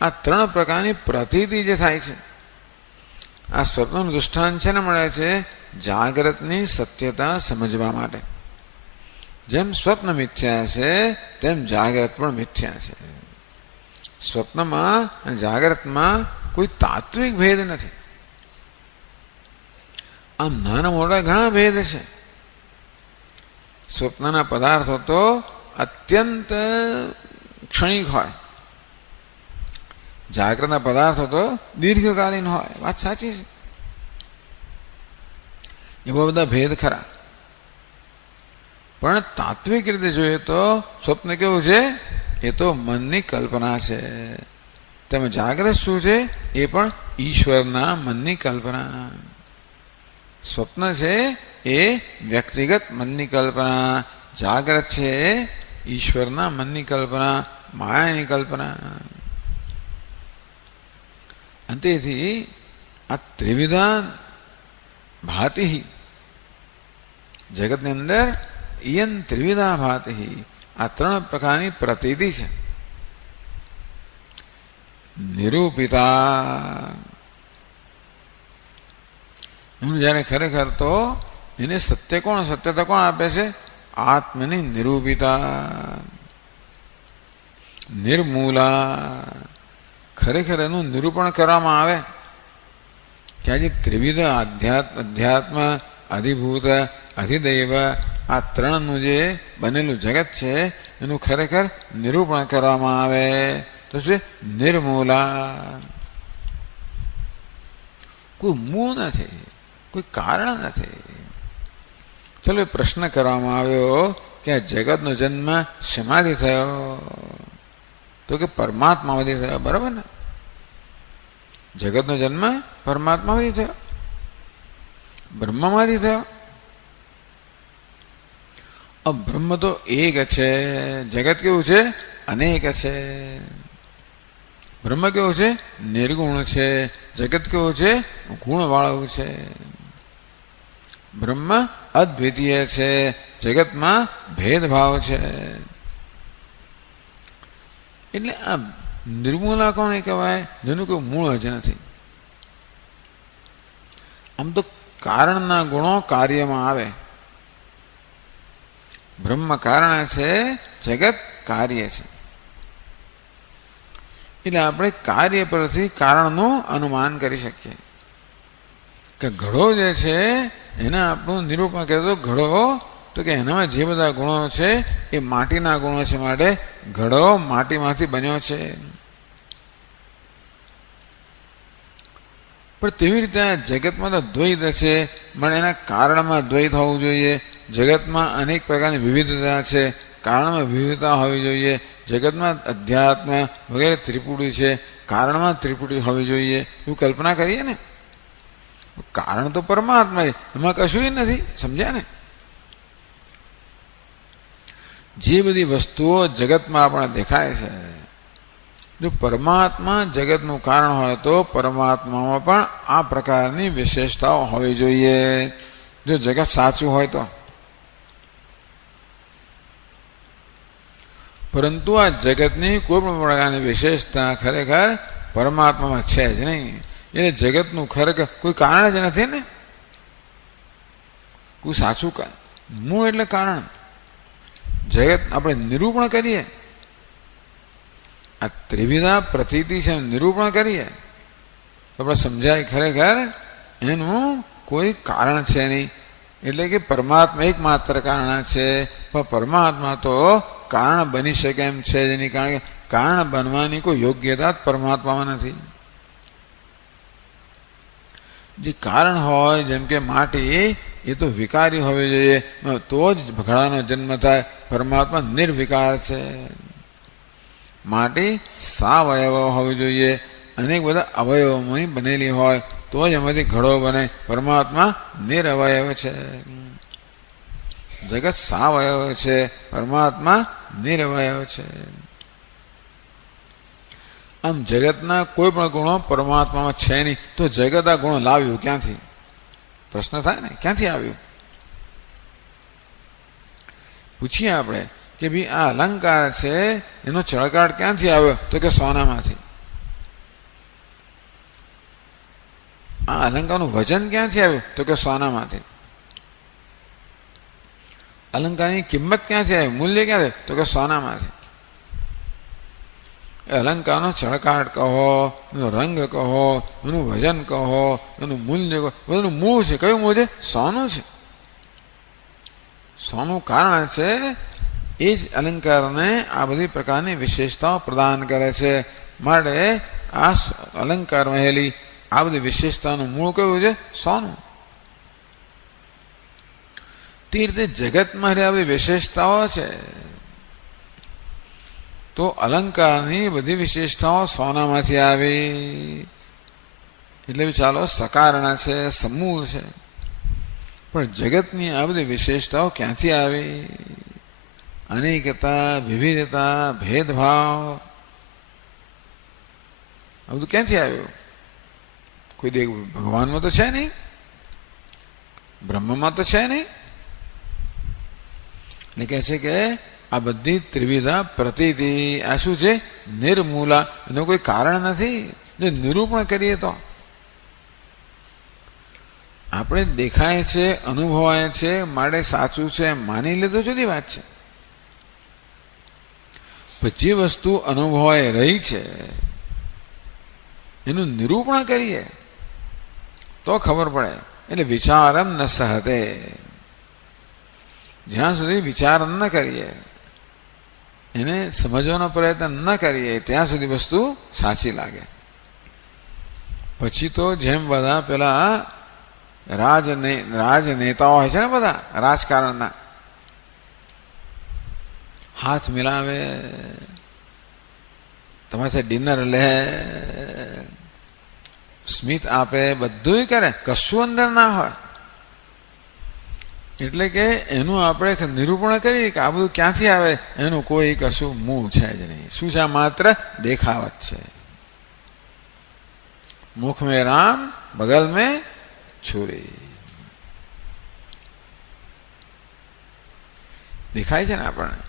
આ ત્રણ પ્રકારની પ્રતીતિ જે થાય છે, આ સ્વપ્નનું દૃષ્ટાંત છે ને મળે છે જાગ્રતની સત્યતા સમજવા માટે. જેમ સ્વપ્ન મિથ્યા છે તેમ જાગ્રત પણ મિથ્યા છે. સ્વપ્નમાં અને જાગ્રતમાં કોઈ તાત્વિક ભેદ નથી. આમ નાના મોટા ઘણા ભેદ છે. સ્વપ્નના પદાર્થો તો અત્યંત ક્ષણિક હોય, જાગ્રતના પદાર્થો તો દીર્ઘકાલીન હોય. વાત સાચી છે. એવા બધા ભેદ ખરા. પણ તાત્વિક રીતે જોઈએ તો સ્વપ્ન કેવું છે? એ તો મનની કલ્પના છે. તેમાં જાગ્રત શું છે? એ પણ ઈશ્વરના મનની કલ્પના. સ્વપ્ન છે એ વ્યક્તિગત મનની કલ્પના, જાગ્રત છે ઈશ્વરના મનની કલ્પના, માયાની કલ્પના. અંતેથી આ ત્રિવિધા ભાતિ, જગતની અંદર ઇયન ત્રિવિધા ભાતિ, આ ત્રણ પ્રકારની પ્રતીતિ છે. નિરૂપિતા. એનું જયારે ખરેખર તો એને સત્ય કોણ, સત્યતા કોણ આપે છે? આત્મની નિરૂપિતા. નિર્મૂલા. ખરેખર એનું નિરૂપણ કરવામાં આવે કે આજે ત્રિવિધ અધ્યાત્મ, અધિભૂત, અધિદૈવ, આ ત્રણનું જે બનેલું જગત છે એનું ખરેખર નિરૂપણ કરવામાં આવે તો શું? નિર્મૂલા. કોઈ મૂળ નથી, કોઈ કારણ નથી. ચલો પ્રશ્ન કરવામાં આવ્યો કે આ જગતનો જન્મ શેમાંથી થયો? તો કે પરમાત્મામાંથી થયો. બરાબર ને? જગતનો જન્મ પરમાત્મામાંથી થયો, બ્રહ્મમાંથી થયો. બ્રહ્મ તો એક છે, જગત કેવું છે? અનેક છે. બ્રહ્મ કેવું છે? નિર્ગુણ છે. જગત કેવું છે? ગુણવાળું છે. બ્રહ્મ અદ્વિતીય છે, જગતમાં ભેદભાવ છે. એટલે આ નિર્મૂલા કોને કહેવાય? જેનું કોઈ મૂળ જ નથી. આમ તો કારણના ગુણો કાર્યમાં આવે. બ્રહ્મ કારણ છે, જગત કાર્ય છે. એટલે આપણે કાર્ય પરથી કારણનું અનુમાન કરી શકીએ કે ઘડો જે છે એને આપણું નિરૂપણ કરે તો ઘડો તો કે એનામાં જે બધા ગુણો છે એ માટીના ગુણો છે, માટે ઘડો માટીમાંથી બન્યો છે. પણ તેવી રીતે જગતમાં તો દ્વૈત છે, પણ એના કારણમાં દ્વૈત હોવું જોઈએ. જગતમાં અનેક પ્રકારની વિવિધતા છે, કારણમાં વિવિધતા હોવી જોઈએ. જગતમાં અધ્યાત્મ વગેરે ત્રિપુટી છે, કારણમાં ત્રિપુટી હોવી જોઈએ. એવું કલ્પના કરીએ ને, કારણ તો પરમાત્મા, એમાં કશું નથી. સમજ્યા ને? જે બધી વસ્તુઓ જગતમાં આપણને દેખાય છે, જો પરમાત્મા જગતનું કારણ હોય તો પરમાત્મામાં પણ આ પ્રકારની વિશેષતાઓ હોવી જોઈએ. જો જગત સાચું હોય તો. પરંતુ આ જગતની કોઈ પણ પ્રકારની વિશેષતા ખરેખર પરમાત્મામાં છે જ નહીં. એટલે જગતનું ખરેખર કોઈ કારણ જ નથી ને. કોઈ સાચું કારણ, મૂળ એટલે કારણ. જગત આપણે નિરૂપણ કરીએ, આ ત્રિવિધા પ્રતીતિ છે, નિરૂપણ કરીએ તો આપણે સમજાય ખરેખર એનું કોઈ કારણ છે નહીં. એટલે કે પરમાત્મા એકમાત્ર કારણ છે, પણ પરમાત્મા તો કારણ બની શકે એમ છે જ નહીં, કારણ કે કારણ બનવાની કોઈ યોગ્યતા જ પરમાત્મામાં નથી. જે કારણ હોય, જેમ કે માટી, એ તો વિકારી હોવી જોઈએ, તો જ ઘડાનો જન્મ થાય. પરમાત્મા નિર્વિકાર છે. માટી સાવયવ હોવી જોઈએ, અનેક બધા અવયવોની બનેલી હોય તો જ એમાંથી ઘડો બને. પરમાત્મા નિરવયવ છે. જગત સાવયવ છે, પરમાત્મા નિરવયવ છે. આમ જગતના કોઈ પણ ગુણો પરમાત્મામાં છે નહીં, તો જગત આ ગુણો લાવ્યું ક્યાંથી? પ્રશ્ન થાય ને, ક્યાંથી આવ્યું? પૂછીએ આપણે કે ભાઈ આ અલંકાર છે, એનો ચળકાટ ક્યાંથી આવ્યો? તો કે સોનામાંથી. આ અલંકારનું વજન ક્યાંથી આવ્યું? તો કે સોનામાંથી. અલંકારની કિંમત ક્યાંથી આવી, મૂલ્ય ક્યાંથી? તો કે સોનામાંથી. અલંકારનો ચળકાટ કહો, એનો રંગ કહો, એનું વજન કહો, એનું મૂલ્ય કહો, બધું મૂળ છે. કયું મૂળ છે? સોનું છે. સોનું કારણ છે. એ જ અલંકારને આ બધી પ્રકારની વિશેષતાઓ પ્રદાન કરે છે. માટે આ અલંકાર વહેલી આ બધી વિશેષતાનું મૂળ કયું છે? સોનું. તે રીતે જગતમાં આ બધી વિશેષતાઓ છે, તો અલંકારની બધી વિશેષતાઓ સોનામાંથી આવી. એટલે ચાલો સકારણ છે, સમૂળ છે. પણ જગતની આ બધી વિશેષતાઓ ક્યાંથી આવી? અનેકતા, વિવિધતા, ભેદભાવ, આ બધું ક્યાંથી આવ્યું? કોઈ દેખ ભગવાનમાં તો છે નહીં, બ્રહ્મમાં તો છે નહીં. એટલે કહે છે કે આ બધી ત્રિવિધા પ્રતીતિ આ શું છે? નિર્મૂલા. એનું કોઈ કારણ નથી. જો નિરૂપણ કરીએ તો આપણે દેખાય છે, અનુભવાય છે, માટે સાચું છે માની લીધું જુદી વાત છે. જે વસ્તુ અનુભવાય રહી છે એનું નિરૂપણ કરીએ તો ખબર પડે. એટલે વિચારમ ન સહતે, જ્યાં સુધી વિચાર ન કરીએ, એને સમજવાનો પ્રયત્ન ન કરીએ, ત્યાં સુધી વસ્તુ સાચી લાગે. પછી તો જેમ બધા પેલા રાજનેતાઓ હોય છે ને, બધા રાજકારણના, હાથ મિલાવે, તમારી સાથે ડિનર લે, સ્મિત આપે, બધું કરે, કશું અંદર ના હોય. એટલે કે એનું આપણે નિરૂપણ કરીએ કે આ બધું ક્યાંથી આવે, એનું કોઈ કશું મૂળ છે જ નહીં. શું છે? માત્ર દેખાવત છે. મુખ મેં રામ, બગલ મેં છુરી. દેખાય છે ને આપણને.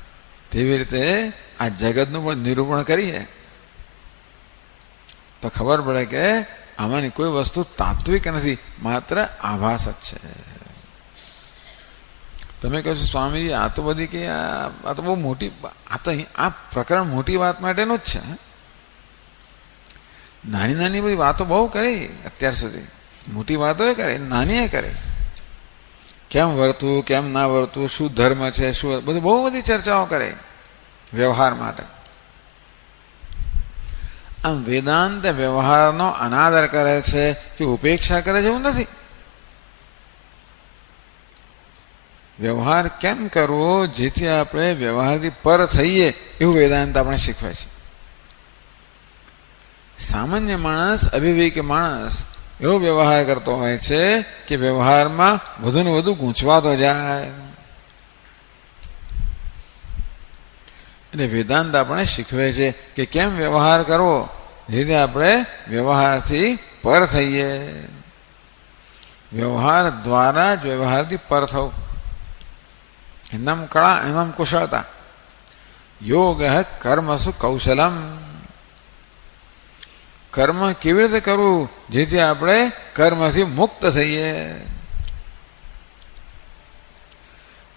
તેવી રીતે આ જગતનું પણ નિરૂપણ કરીએ તો ખબર પડે કે આમાંની કોઈ વસ્તુ તાત્વિક નથી, માત્ર આભાસ જ છે. તમે કહો છો સ્વામીજી આ તો બધી કે આ તો બહુ મોટી, આ પ્રકરણ મોટી વાત માટેનું જ છે. નાની નાની બધી વાતો બહુ કરી અત્યાર સુધી, મોટી વાતો એ કરે, નાની એ કરે. કેમ વર્તવું, કેમ ના વર્તવું, શું ધર્મ છે, શું બધું બહુ બધી ચર્ચાઓ કરે વ્યવહાર માટે. આમ વેદાંત વ્યવહારનો અનાદર કરે છે કે ઉપેક્ષા કરે છે એવું નથી. વ્યવહાર કેમ કરવો જેથી આપણે વ્યવહારથી પર થઈએ એવું વેદાંત આપણે શીખવે છે. સામાન્ય માણસ, અવિવેકી માણસ એવો વ્યવહાર કરતો હોય છે કે વ્યવહારમાં વધુ ને વધુ ગૂંચવાતો જાય. એટલે વેદાંત આપણે શીખવે છે કે કેમ વ્યવહાર કરવો જેથી આપણે વ્યવહારથી પર થઈએ. વ્યવહાર દ્વારા જ વ્યવહારથી પર થવું. એનામ કળા, એનામ કુશળતા. યોગ કર્મસુ કૌશલમ. કર્મ કેવી રીતે કરવું જેથી આપણે કર્મથી મુક્ત થઈએ.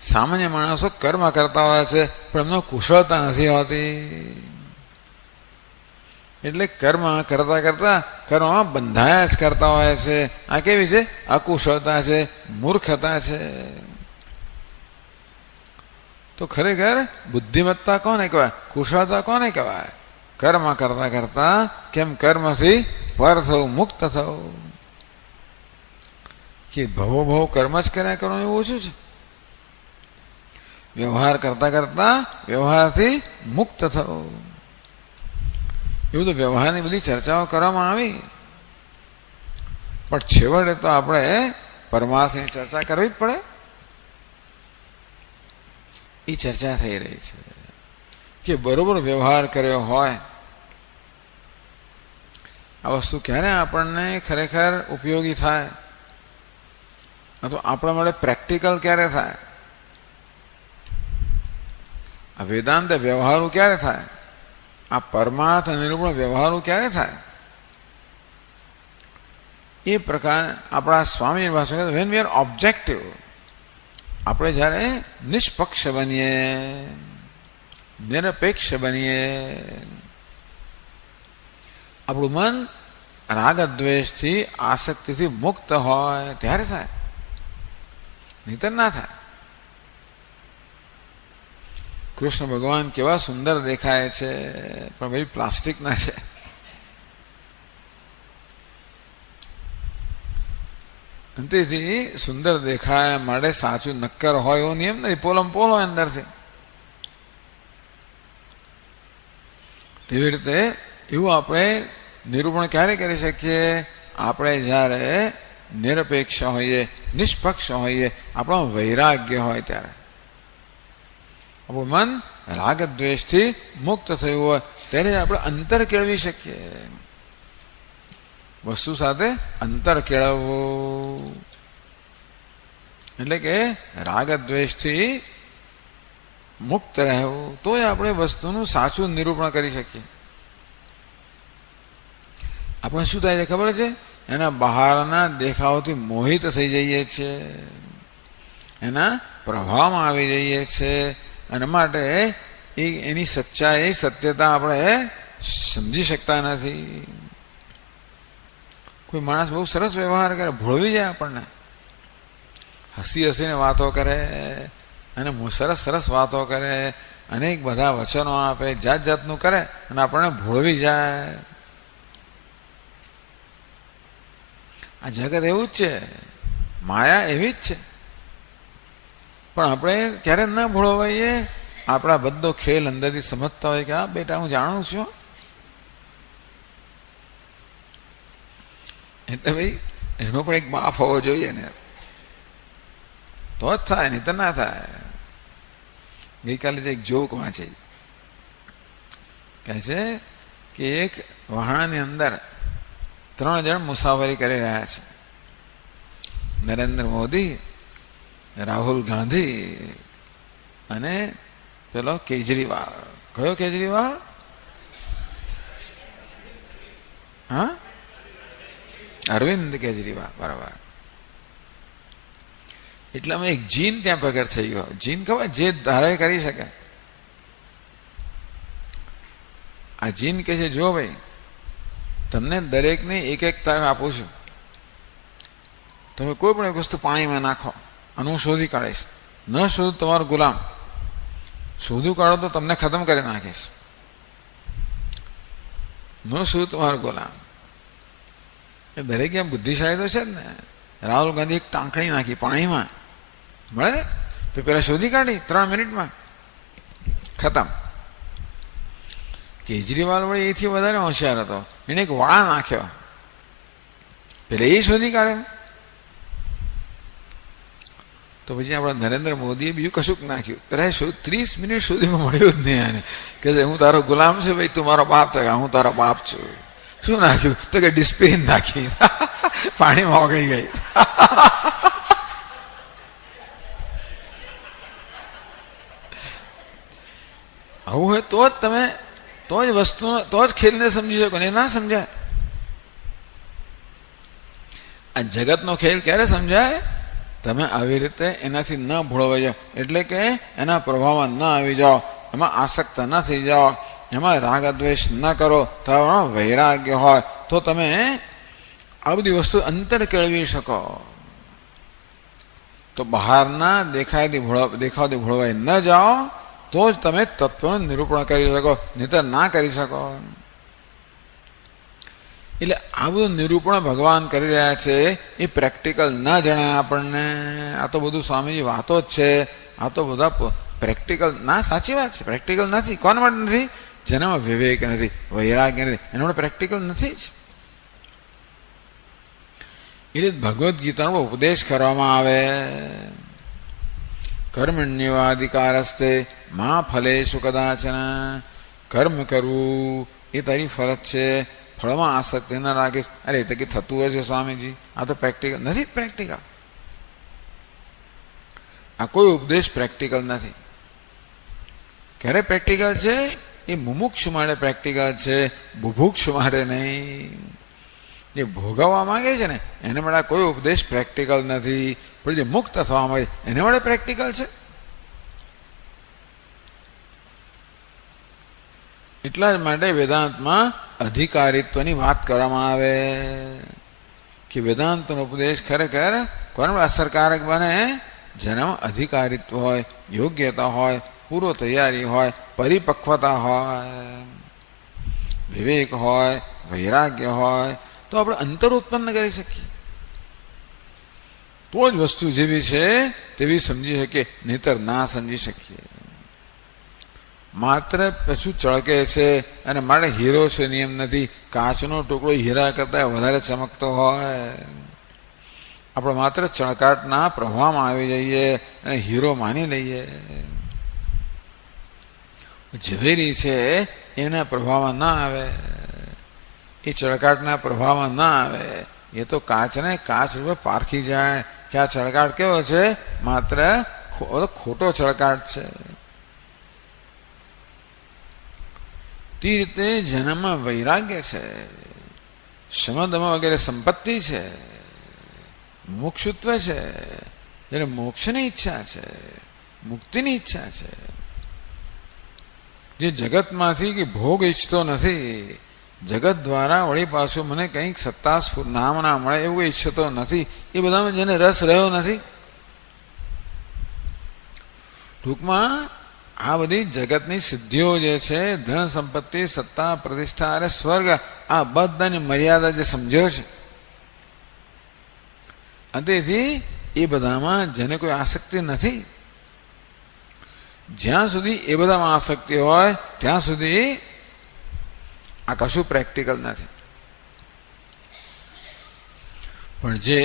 સામાન્ય માણસો કર્મ કરતા હોય છે પણ એમનો કુશળતા નથી હોતી. એટલે કર્મ કરતા કરતા કર્મમાં બંધાયા જ કરતા હોય છે. આ કેવી છે? અકુશળતા છે, મૂર્ખતા છે. તો ખરેખર બુદ્ધિમત્તા કોને કહેવાય? કુશળતા કોને કહેવાય? કર્મ કરતા કરતા કેમ કર્મથી પર થવું, મુક્ત થવું. કે ભવો ભવ કર્મ જ કર્યા કરવાનું એવું ઓછું છે. વ્યવહાર કરતા કરતા વ્યવહારથી મુક્ત થવું, એવું તો વ્યવહારની બધી ચર્ચાઓ કરવામાં આવી. પણ છેવટે તો આપણે પરમાર્થની ચર્ચા કરવી જ પડે. એ ચર્ચા થઈ રહી છે કે બરોબર વ્યવહાર કર્યો હોય આ વસ્તુ ક્યારે આપણને ખરેખર ઉપયોગી થાય, તો આપણા માટે પ્રેક્ટિકલ ક્યારે થાય? આ વેદાંત વ્યવહારો ક્યારે થાય? આ પરમાર્થ નિરૂપણ વ્યવહારો ક્યારે થાય? એ પ્રકાર આપણા સ્વામી ભાષા વેન વી આર ઓબ્જેક્ટિવ. આપણે જ્યારે નિષ્પક્ષ બનીએ, નિરપેક્ષ બનીએ, આપણું મન રાગ દ્વેષથી, આસક્તિથી મુક્ત હોય ત્યારે થાય, નહીતર ના થાય. કૃષ્ણ ભગવાન કેવા સુંદર દેખાય છે પણ ભાઈ પ્લાસ્ટિકના છે. તેથી સુંદર દેખાય માટે સાચું નક્કર હોય એવો નિયમ નથી. પોલમ પોલ હોય અંદરથી. તેવી રીતે એવું આપણે નિરૂપણ ક્યારે કરી શકીએ? આપણે જ્યારે નિરપેક્ષ હોઈએ, નિષ્પક્ષ હોઈએ, આપણો વૈરાગ્ય હોય ત્યારે. આપણું મન રાગ દ્વેષથી મુક્ત થયું હોય ત્યારે આપણે અંતર કેળવી શકીએ. વસ્તુ સાથે અંતર કેળવવું એટલે કે રાગ દ્વેષથી મુક્ત રહેવું, તો જ આપણે વસ્તુનું સાચું નિરૂપણ કરી શકીએ. આપણે શું થાય છે ખબર છે? એના બહારના દેખાવથી મોહિત થઈ જઈએ છીએ, એના પ્રભાવમાં આવી જઈએ છીએ, અને માટે એની સચ્ચાઈ, સત્યતા આપણે સમજી શકતા નથી. કોઈ માણસ બહુ સરસ વ્યવહાર કરે, ભોળવી જાય આપણને, હસી હસીને વાતો કરે અને સરસ સરસ વાતો કરે, અનેક બધા વચનો આપે, જાત જાતનું કરે અને આપણને ભોળવી જાય. આ જગત એવું જ છે, માયા એવી જ છે. પણ આપણે ક્યારે ના ભોળવાઈએ. આપણા બધો ખેલ અંદરથી સમજતા હોય કે હા બેટા હું જાણું છું. એટલે ભાઈ એનો પણ એક માફ હોવો જોઈએ ને, તો જ થાય, નહીં તો ના થાય. ગઈકાલે એક જોક વાંચી, કહે છે કે એક વહાણની અંદર 3 જણ મુસાફરી કરી રહ્યા છે. નરેન્દ્ર મોદી, રાહુલ ગાંધી અને પેલો કેજરીવાલ. કયો કેજરીવાલ? હા, અરવિંદ કેજરીવાલ, બરાબર. એટલામાં એક જીન ત્યાં પ્રગટ થઈ ગયો. જીન ખબર, જે ધારે કરી શકે. આ જીન કહે છે, જો ભાઈ તમને દરેકને એક એક તક આપું છું, તમે કોઈ પણ એક વસ્તુ પાણીમાં નાખો અને હું શોધી કાઢીશ. ન શોધું તમારો ગુલામ, શોધું કાઢો તો તમને ખતમ કરી નાખીશ. ન શોધું તમારો ગુલામ. એ દરેક એમ બુદ્ધિશાળી તો છે જ ને. રાહુલ ગાંધી એક ટાંકણી નાખી પાણીમાં, મળે તો પેલા શોધી કાઢી 3 મિનિટમાં, ખતમ. કેજરીવાલ વળી એથી વધારે હોશિયાર હતો. એને એક વાળા નાખ્યો, પેલા એ શોધી કાઢ્યો. તો પછી આપણા નરેન્દ્ર મોદીએ બીજું કશુંક નાખ્યું. અરે 30 મિનિટ સુધીમાં મળ્યું જ નહીં આને. કે હું તારો ગુલામ છું ભાઈ, તું મારો બાપ. તો હું તારો બાપ છું. શું નાખ્યું? તો કે ડિસ્પ્લિન નાખી, પાણીમાં ઓગળી ગઈ. આવું હોય તો જ તમે, તો જ વસ્તુ, તો જ ખેલને સમજી શકો ને. ના સમજાય. આ જગતનો ખેલ ક્યારે સમજાય? તમે આવી રીતે એનાથી ન ભોળવાઈ જાઓ, એટલે કે એના પ્રભાવમાં ન આવી જાઓ, એમાં આસક્ત ન થઈ જાઓ, એમાં રાગ દ્વેષ ન કરો, તમારો વૈરાગ્ય હોય તો તમે આ બધી વસ્તુ અંતર કેળવી શકો. તો બહારના દેખાવથી ભોળવાઈ ન જાઓ તો જ તમે તત્વનું નિરૂપણ કરી શકો, નહીંતર ના કરી શકો. એટલે આ બધું નિરૂપણ ભગવાન કરી રહ્યા છે. એ પ્રેક્ટિકલ ન જણાય આપણને. આ તો બધું સ્વામીજી વાતો જ છે. આ તો બધા પ્રેક્ટિકલ ના. સાચી વાત છે, પ્રેક્ટિકલ નથી. કોણ માટે નથી? જેનામાં વિવેક નથી, વૈરાગ્ય નથી, એના માટે પ્રેક્ટિકલ નથી જ. એટલે ભગવદ્ ગીતાનો ઉપદેશ કરવામાં આવે. કર્મણ્યવાધિકારસ્તે મા ફલેષુ કદાચન. કર્મ કરવું એ તારી ફરજ છે, ફળમાં આસક્તિ ન રાખીશ. અરે એ તો કે થતું હોય છે સ્વામીજી, આ તો પ્રેક્ટિકલ નથી. પ્રેક્ટિકલ આ કોઈ ઉપદેશ પ્રેક્ટિકલ નથી. ક્યારે પ્રેક્ટિકલ છે? એ મુમુક્ષુ માટે પ્રેક્ટિકલ છે, બુભુક્ષુ માટે નહીં. જે ભોગવવા માંગે છે ને એને માટે કોઈ ઉપદેશ પ્રેક્ટિકલ નથી. પણ જે મુક્ત થવા માંગે એને માટે પ્રેક્ટિકલ છે. એટલા જ માટે વેદાંતમાં અધિકારિત્વની વાત કરવામાં આવે કે વેદાંતનો ઉપદેશ ખરેખર કોને અસરકારક બને? જેનામાં અધિકારિત્વ હોય, યોગ્યતા હોય, પૂર્વ તૈયારી હોય, પરિપક્વતા હોય, વિવેક હોય, વૈરાગ્ય હોય, તો આપણે અંતર ઉત્પન્ન કરી શકીએ. તો જ વસ્તુ જેવી છે તેવી સમજી શકીએ, નહીતર ના સમજી શકીએ. માત્ર કશું ચળકે છે અને મારે હીરો છે નિયમ નથી. કાચનો ટુકડો હીરા કરતા વધારે ચમકતો હોય. આપણે માત્ર ચળકાટના પ્રવાહમાં આવી જઈએ અને હીરો માની લઈએ. ઝવેરી છે એના પ્રભાવમાં ના આવે, એ ચળકાટના પ્રભાવમાં ના આવે. એ તો કાચને કાચ રૂપે પારખી જાય કે આ ચળકાટ કેવો છે? માત્ર ખોટો ચળકાટ છે. તે રીતે જેનામાં વૈરાગ્ય છે, સમદમાં વગેરે સંપત્તિ છે, મોક્ષત્વ છે, જેને મોક્ષની ઈચ્છા છે, મુક્તિની ઈચ્છા છે, જે જગતમાંથી કે ભોગ ઈચ્છતો નથી, જગત દ્વારા વળી પાછું મને કંઈક સત્તા નામ ના મળે એવું ઈચ્છતો નથી, એ બધામાં જેને રસ રહ્યો નથી. ટૂંકમાં આ બધી જગતની સિદ્ધિઓ જે છે, ધન સંપત્તિ, સત્તા, પ્રતિષ્ઠા અને સ્વર્ગ, આ બધાની મર્યાદા જે સમજ્યો છે, તેથી એ બધામાં જેને કોઈ આસક્તિ નથી, જ્યાં સુધી એ બધામાં આસક્તિ હોય ત્યાં સુધી આ કશું પ્રેક્ટિકલ નથી. પણ જે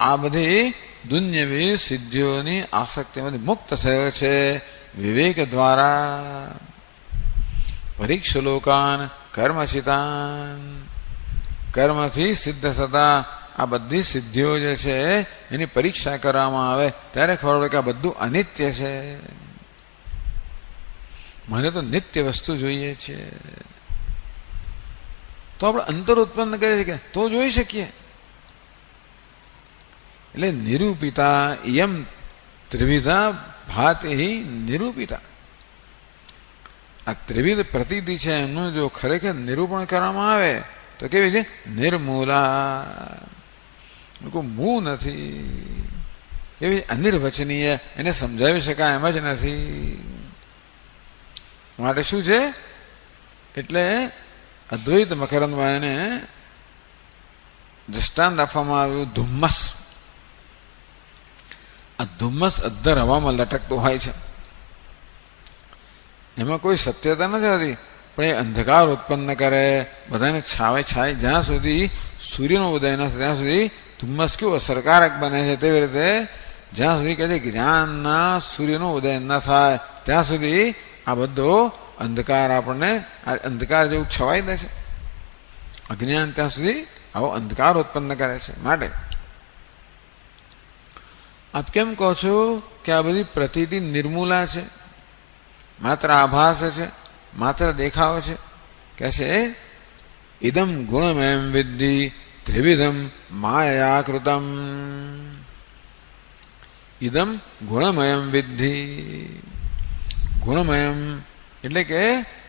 આ બધી દુન્યવી સિદ્ધિઓની આસક્તિમાંથી મુક્ત થયો છે વિવેક દ્વારા, પરીક્ષલોકાન કર્મચિતાન, કર્મથી સિદ્ધ થતા આ બધી સિદ્ધિઓ જે છે એની પરીક્ષા કરવામાં આવે ત્યારે ખબર પડે કે આ બધું અનિત્ય છે. મને તો નિત્ય વસ્તુ જોઈએ છે. તો આપણે અંતર ઉત્પન્ન કરી શકીએ તો જોઈ શકીએ. એટલે નિરૂપિતા યમ ત્રિવિધા ભાતિ નિરૂપિતા. આ ત્રિવિધ પ્રતીતિ છે એમનું જો ખરેખર નિરૂપણ કરવામાં આવે તો કેવી છે? નિર્મૂલા, મૂળ નથી. એવી અનિર્વચનીય, એને સમજાવી શકાય એમ જ નથી. માટે શું છે? એટલે અદ્વૈત મકરંદમાં એને દ્રષ્ટાંત આપવામાં આવ્યું ધુમ્મસ. આ ધુમ્મસ અદ્ધર હવામાં લટકતું હોય છે, એમાં કોઈ સત્યતા નથી હોતી, પણ એ અંધકાર ઉત્પન્ન કરે, બધાને છાવે છાય. જ્યાં સુધી સૂર્યનો ઉદય ન થાય ત્યાં સુધી ધુમ્મસ કેવું અસરકારક બને છે, તેવી રીતે જ્યાં સુધી કહે છે જ્ઞાનના સૂર્યનો ઉદય ન થાય ત્યાં સુધી આ બધો અંધકાર આપણને અંધકાર જેવું છવાઈ દે છે. અજ્ઞાન ત્યાં સુધી આવો અંધકાર ઉત્પન્ન કરે છે. માટે આપ કેમ કહો છો કે આ બધી પ્રતીતિ નિર્મૂલા છે, માત્ર આભાસ છે, માત્ર દેખાવ છે? કે છે ઇદમ ગુણમયમ વિદ્ધિ ત્રિવિધમ માયાકૃતમ. ઇદમ ગુણમયમ વિદ્ધિ. ગુણમયમ એટલે કે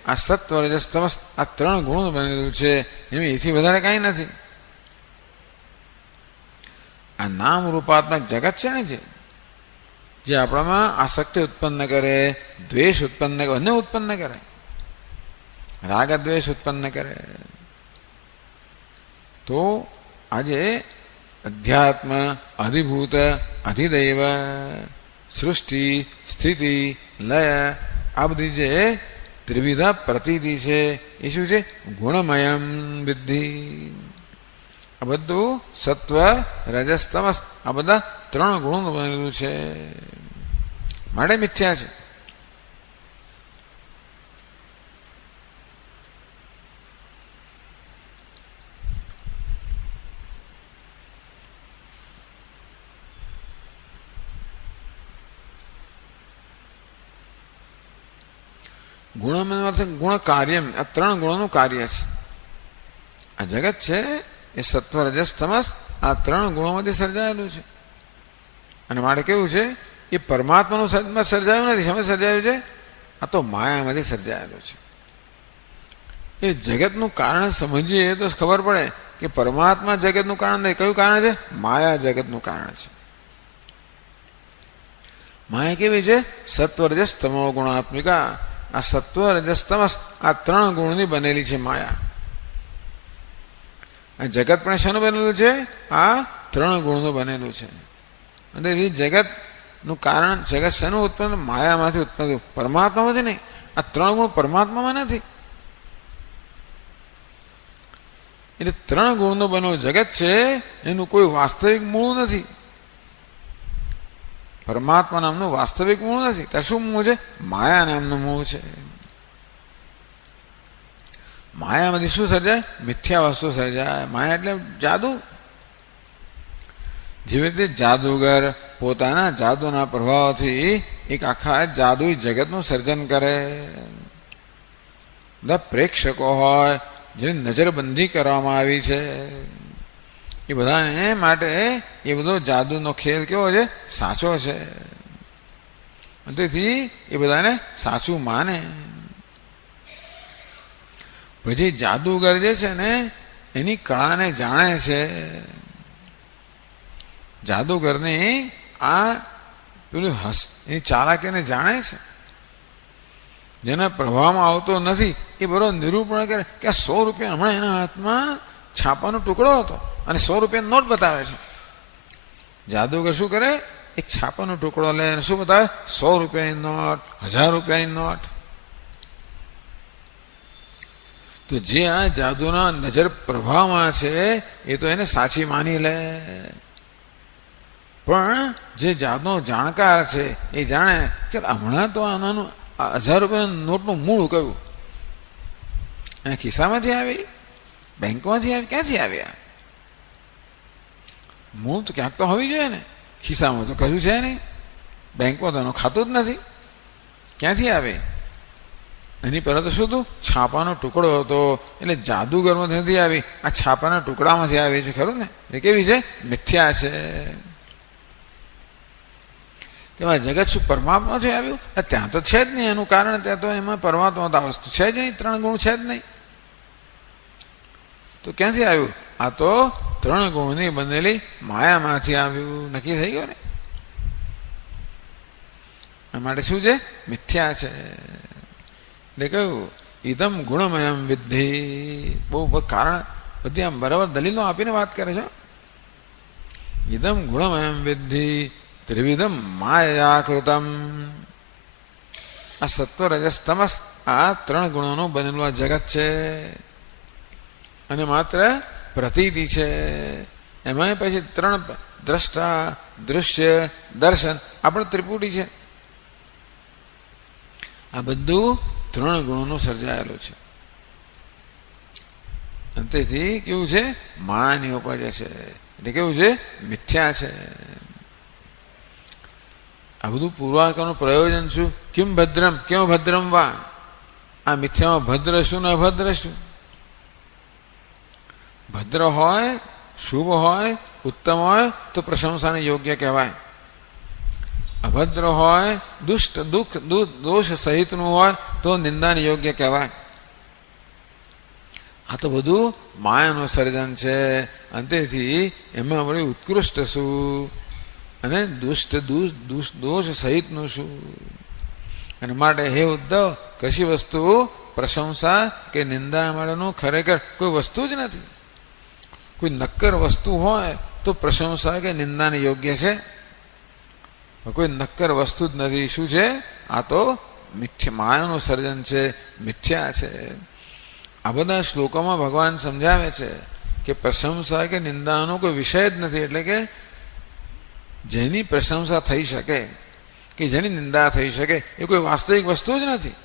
આ સત્વ રજસ તમસ આ ત્રણ ગુણો બનેલું છે, એમાં એથી વધારે કાંઈ નથી. આ નામ રૂપાત્મક જગત છે ને, જે આપણામાં આસક્તિ ઉત્પન્ન કરે, દ્વેષ ઉત્પન્ન કરે, બંને ઉત્પન્ન કરે, રાગ દ્વેષ ઉત્પન્ન કરે. તો આજે અધ્યાત્મ, અધિભૂત, અધિદૈવ, સૃષ્ટિ, સ્થિતિ, લય, આ બધી જે ત્રિવિધા પ્રતીતિ છે એ શું છે? ગુણમયમ વિદ્ધિ. આ બધું સત્વ રજસ તમસ આ બધા ત્રણ ગુણોનું બનેલું છે, માટે મિથ્યા છે. ગુણનો અર્થ ગુણ કાર્ય, આ ત્રણ ગુણોનું કાર્ય છે. આ જગત છે એ સત્વ રજસ તમસ આ ત્રણ ગુણોમાંથી સર્જાયેલું છે. અને માટે કેવું છે? એ પરમાત્માનું સર્જાયું નથી. શેમાં સર્જાયું છે? આ તો માયામાંથી સર્જાયેલું છે. એ જગતનું કારણ સમજીએ તો ખબર પડે કે પરમાત્મા જગતનું કારણ નથી. કયું કારણ છે? માયા જગતનું કારણ છે. માયા કેવી છે? સત્વ રજસ તમો ગુણાત્મિકા. આ સત્વ રજસ તમસ આ ત્રણ ગુણની બનેલી છે માયા. આ જગત પણ શાનું બનેલું છે? આ ત્રણ ગુણનું બનેલું છે. અને એ જગતનું કારણ, જગત શાનું ઉત્પન્ન? માયામાંથી ઉત્પન્ન થયું, પરમાત્મામાંથી નહીં. આ ત્રણ ગુણ પરમાત્મામાં નથી. એટલે ત્રણ ગુણનું બનેલું જગત છે, એનું કોઈ વાસ્તવિક મૂળ નથી. પરમાત્મા નામનું વાસ્તવિક મૂળ નથી. ત્યાં શું મૂળ છે? માયા નામનું મૂળ છે. માયામાંથી શું સર્જાય? મિથ્યા વસ્તુ સર્જાય. માયા એટલે જાદુ. જેવી રીતે જાદુગર પોતાના જાદુના પ્રભાવથી એક આખા જાદુઈ જગતનું સર્જન કરે. બધા પ્રેક્ષકો હોય, જેની નજરબંધી કરવામાં આવી છે, એ બધાને માટે એ બધો જાદુનો ખેલ કેવો છે? સાચો છે. તેથી એ બધાને સાચું માને. પછી જાદુગર જે છે ને એની કળાને જાણે છે. જાદુગરની આ પેલું એની ચાલાકીને જાણે છે. જેના પ્રભાવમાં આવતો નથી એ બરોબર નિરૂપણ કરે કે આ 100 રૂપિયા હમણાં એના હાથમાં છાપાનો ટુકડો હતો અને 100 રૂપિયાની નોટ બતાવે છે. જાદુગર શું કરે? એક છાપાનો ટુકડો લે અને શું બતાવે? 100 રૂપિયાની નોટ, 1000 રૂપિયાની નોટ. તો જે આ જાદુના નજર પ્રભાવમાં છે એ તો એને સાચી માની લે. પણ જે જાદુનો જાણકાર છે એ જાણે કે હમણાં તો આનાનું 1000 રૂપિયાના નોટનું મૂળ કયું? એના ખિસ્સામાંથી આવી? બેંકમાંથી આવી? ક્યાંથી આવ્યા? મૂળ તો ક્યાંક તો હોવી જોઈએ ને. ખિસ્સામાં તો કશું છે નહીં, બેંકમાં તો એનું ખાતું જ નથી, ક્યાંથી આવે? એની પહેલાં તો શું હતું? છાપાનો ટુકડો હતો. એટલે જાદુગરમાંથી નથી આવી, આ છાપાના ટુકડામાંથી આવી છે, ખરું ને? એ કેવી છે? મિથ્યા છે. તેમાં જગત શું પરમાત્માથી આવ્યું? ત્યાં તો છે જ નહીં. એનું કારણ ત્યાં તો એમાં પરમાત્મા આ વસ્તુ છે જ નહીં, 3 ગુણ છે જ નહીં. તો ક્યાંથી આવ્યું? આ તો 3 ગુણની બનેલી માયામાંથી આવ્યું. નક્કી થઈ ગયું ને? આ માટે શું છે? મિથ્યા છે. એટલે કહ્યું ઇદમ ગુણમયમ વિદ્ધિ. બહુ કારણ બધી આમ બરાબર દલીલો આપીને વાત કરે છે. ઇદમ ગુણમયમ વિદ્ધિ ત્રિવિધમ માયાકૃતમ. આ સત્વ રજસ તમસ, આ 3 ગુણોનું બનેલું આ જગત છે. અને માત્ર પ્રતીતિ છે. એમાં પછી 3 દ્રષ્ટા, દૃશ્ય, દર્શન, આપણે ત્રિપુટી છે. આ બધું 3 ગુણોનું સર્જાયેલું છે. તેથી કેવું છે? માયાની ઉપજ છે. એટલે કેવું છે? મિથ્યા છે. આ બધું પૂર્વાકરનું પ્રયોજન શું? કિમ ભદ્રમ કેમ ભદ્રમ વા. આ મિથ્યામાં ભદ્ર શું ને અભદ્ર શું? ભદ્ર હોય, શુભ હોય, ઉત્તમ હોય તો પ્રશંસાને યોગ્ય કહેવાય. અભદ્ર હોય, દુષ્ટ, દુઃખ, દોષ સહિતનું હોય તો નિંદાને યોગ્ય કહેવાય. આ તો બધું માયાનું સર્જન છે. અંતેથી એમાં વળી ઉત્કૃષ્ટ શું અને દુષ્ટ દોષ સહિતનું શું? અને માટે હે ઉદ્ધવ, કશી વસ્તુ પ્રશંસા કે નિંદા માટેનું ખરેખર કોઈ વસ્તુ જ નથી. કોઈ નક્કર વસ્તુ હોય તો પ્રશંસા કે નિંદાને યોગ્ય છે. કોઈ નક્કર વસ્તુ જ નથી. શું છે? આ તો માયાનું સર્જન છે, મિથ્યા છે. આ બધા શ્લોકોમાં ભગવાન સમજાવે છે કે પ્રશંસા કે નિંદાનો કોઈ વિષય જ નથી. એટલે કે જેની પ્રશંસા થઈ શકે કે જેની નિંદા થઈ શકે એ કોઈ વાસ્તવિક વસ્તુ જ નથી.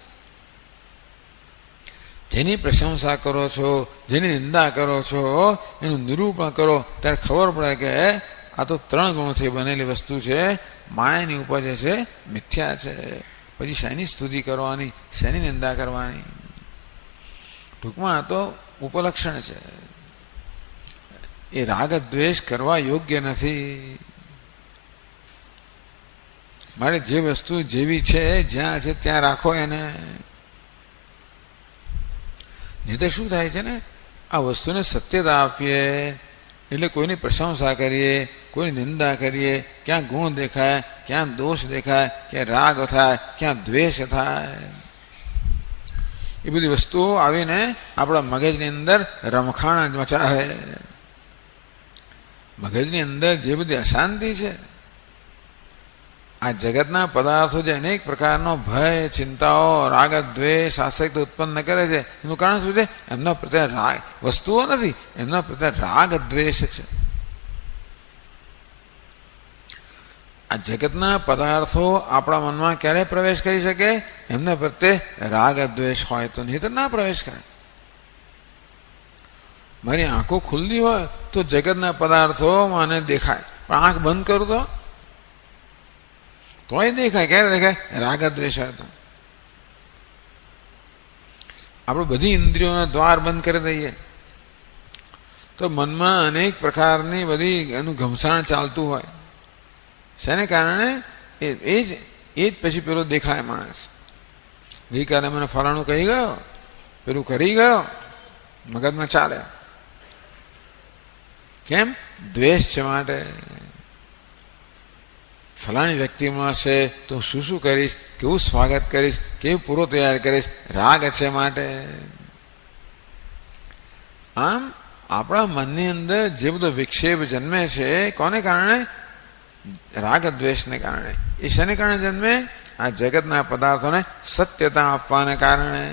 જેની પ્રશંસા કરો છો, જેની નિંદા કરો છો, એનું નિરૂપણ કરો ત્યારે ખબર પડે કે આ તો 3 ગુણોથી બનેલી વસ્તુ છે, માયાની ઉપજ છે, મિથ્યા છે. પછી શેની સ્તુતિ કરવાની, શેની નિંદા કરવાની? ટૂંકમાં આ તો ઉપલક્ષણ છે. એ રાગ દ્વેષ કરવા યોગ્ય નથી. મારે જે વસ્તુ જેવી છે જ્યાં છે ત્યાં રાખો એને. નહીં તો શું થાય છે ને? આ વસ્તુને સત્યતા આપીએ એટલે કોઈની પ્રશંસા કરીએ, કોઈની નિંદા કરીએ, ક્યાં ગુણ દેખાય, ક્યાં દોષ દેખાય, ક્યાં રાગ થાય, ક્યાં દ્વેષ થાય. એ બધી વસ્તુઓ આવીને આપણા મગજની અંદર રમખાણ મચાવે. મગજની અંદર જે બધી અશાંતિ છે, આ જગતના પદાર્થો જે અનેક પ્રકારનો ભય, ચિંતાઓ, રાગ દ્વેષ, આસક્તિ ઉત્પન્ન કરે છે, એનું કારણ શું છે? એમના પ્રત્યે રાગ, વસ્તુઓ નથી, એમના પ્રત્યે રાગ દ્વેષ છે. આ જગતના પદાર્થો આપણા મનમાં ક્યારે પ્રવેશ કરી શકે? એમના પ્રત્યે રાગ દ્વેષ હોય તો, નહીં તો ના પ્રવેશ કરે. મારી આંખો ખુલ્લી હોય તો જગતના પદાર્થો મને દેખાય, પણ આંખ બંધ કરું તો તોય દેખાય. ક્યારે દેખાય? રાગ દ્વેષ હોય તો. આપણે બધી ઇન્દ્રિયોના દ્વાર બંધ કરી દઈએ તો મનમાં અનેક પ્રકારની બધી એનું ઘમસાણ ચાલતું હોય. શેને કારણે? એ જ પછી પેલો દેખાય માણસ. ગઈકાલે મને ફલાણું કહી ગયો, પેલું કરી ગયો, મગજમાં ચાલે. કેમ? દ્વેષ છે. માટે ફલાણી વ્યક્તિમાં છે તો શું શું કરીશ, કેવું સ્વાગત કરીશ, કેવું પૂરો તૈયાર કરીશ, રાગ છે માટે. આમ આપણા મનની અંદર જે બધો વિક્ષેપ જન્મે છે, કોને કારણે? રાગ દ્વેષને કારણે. એ શેને કારણે જન્મે? આ જગતના પદાર્થોને સત્યતા આપવાને કારણે.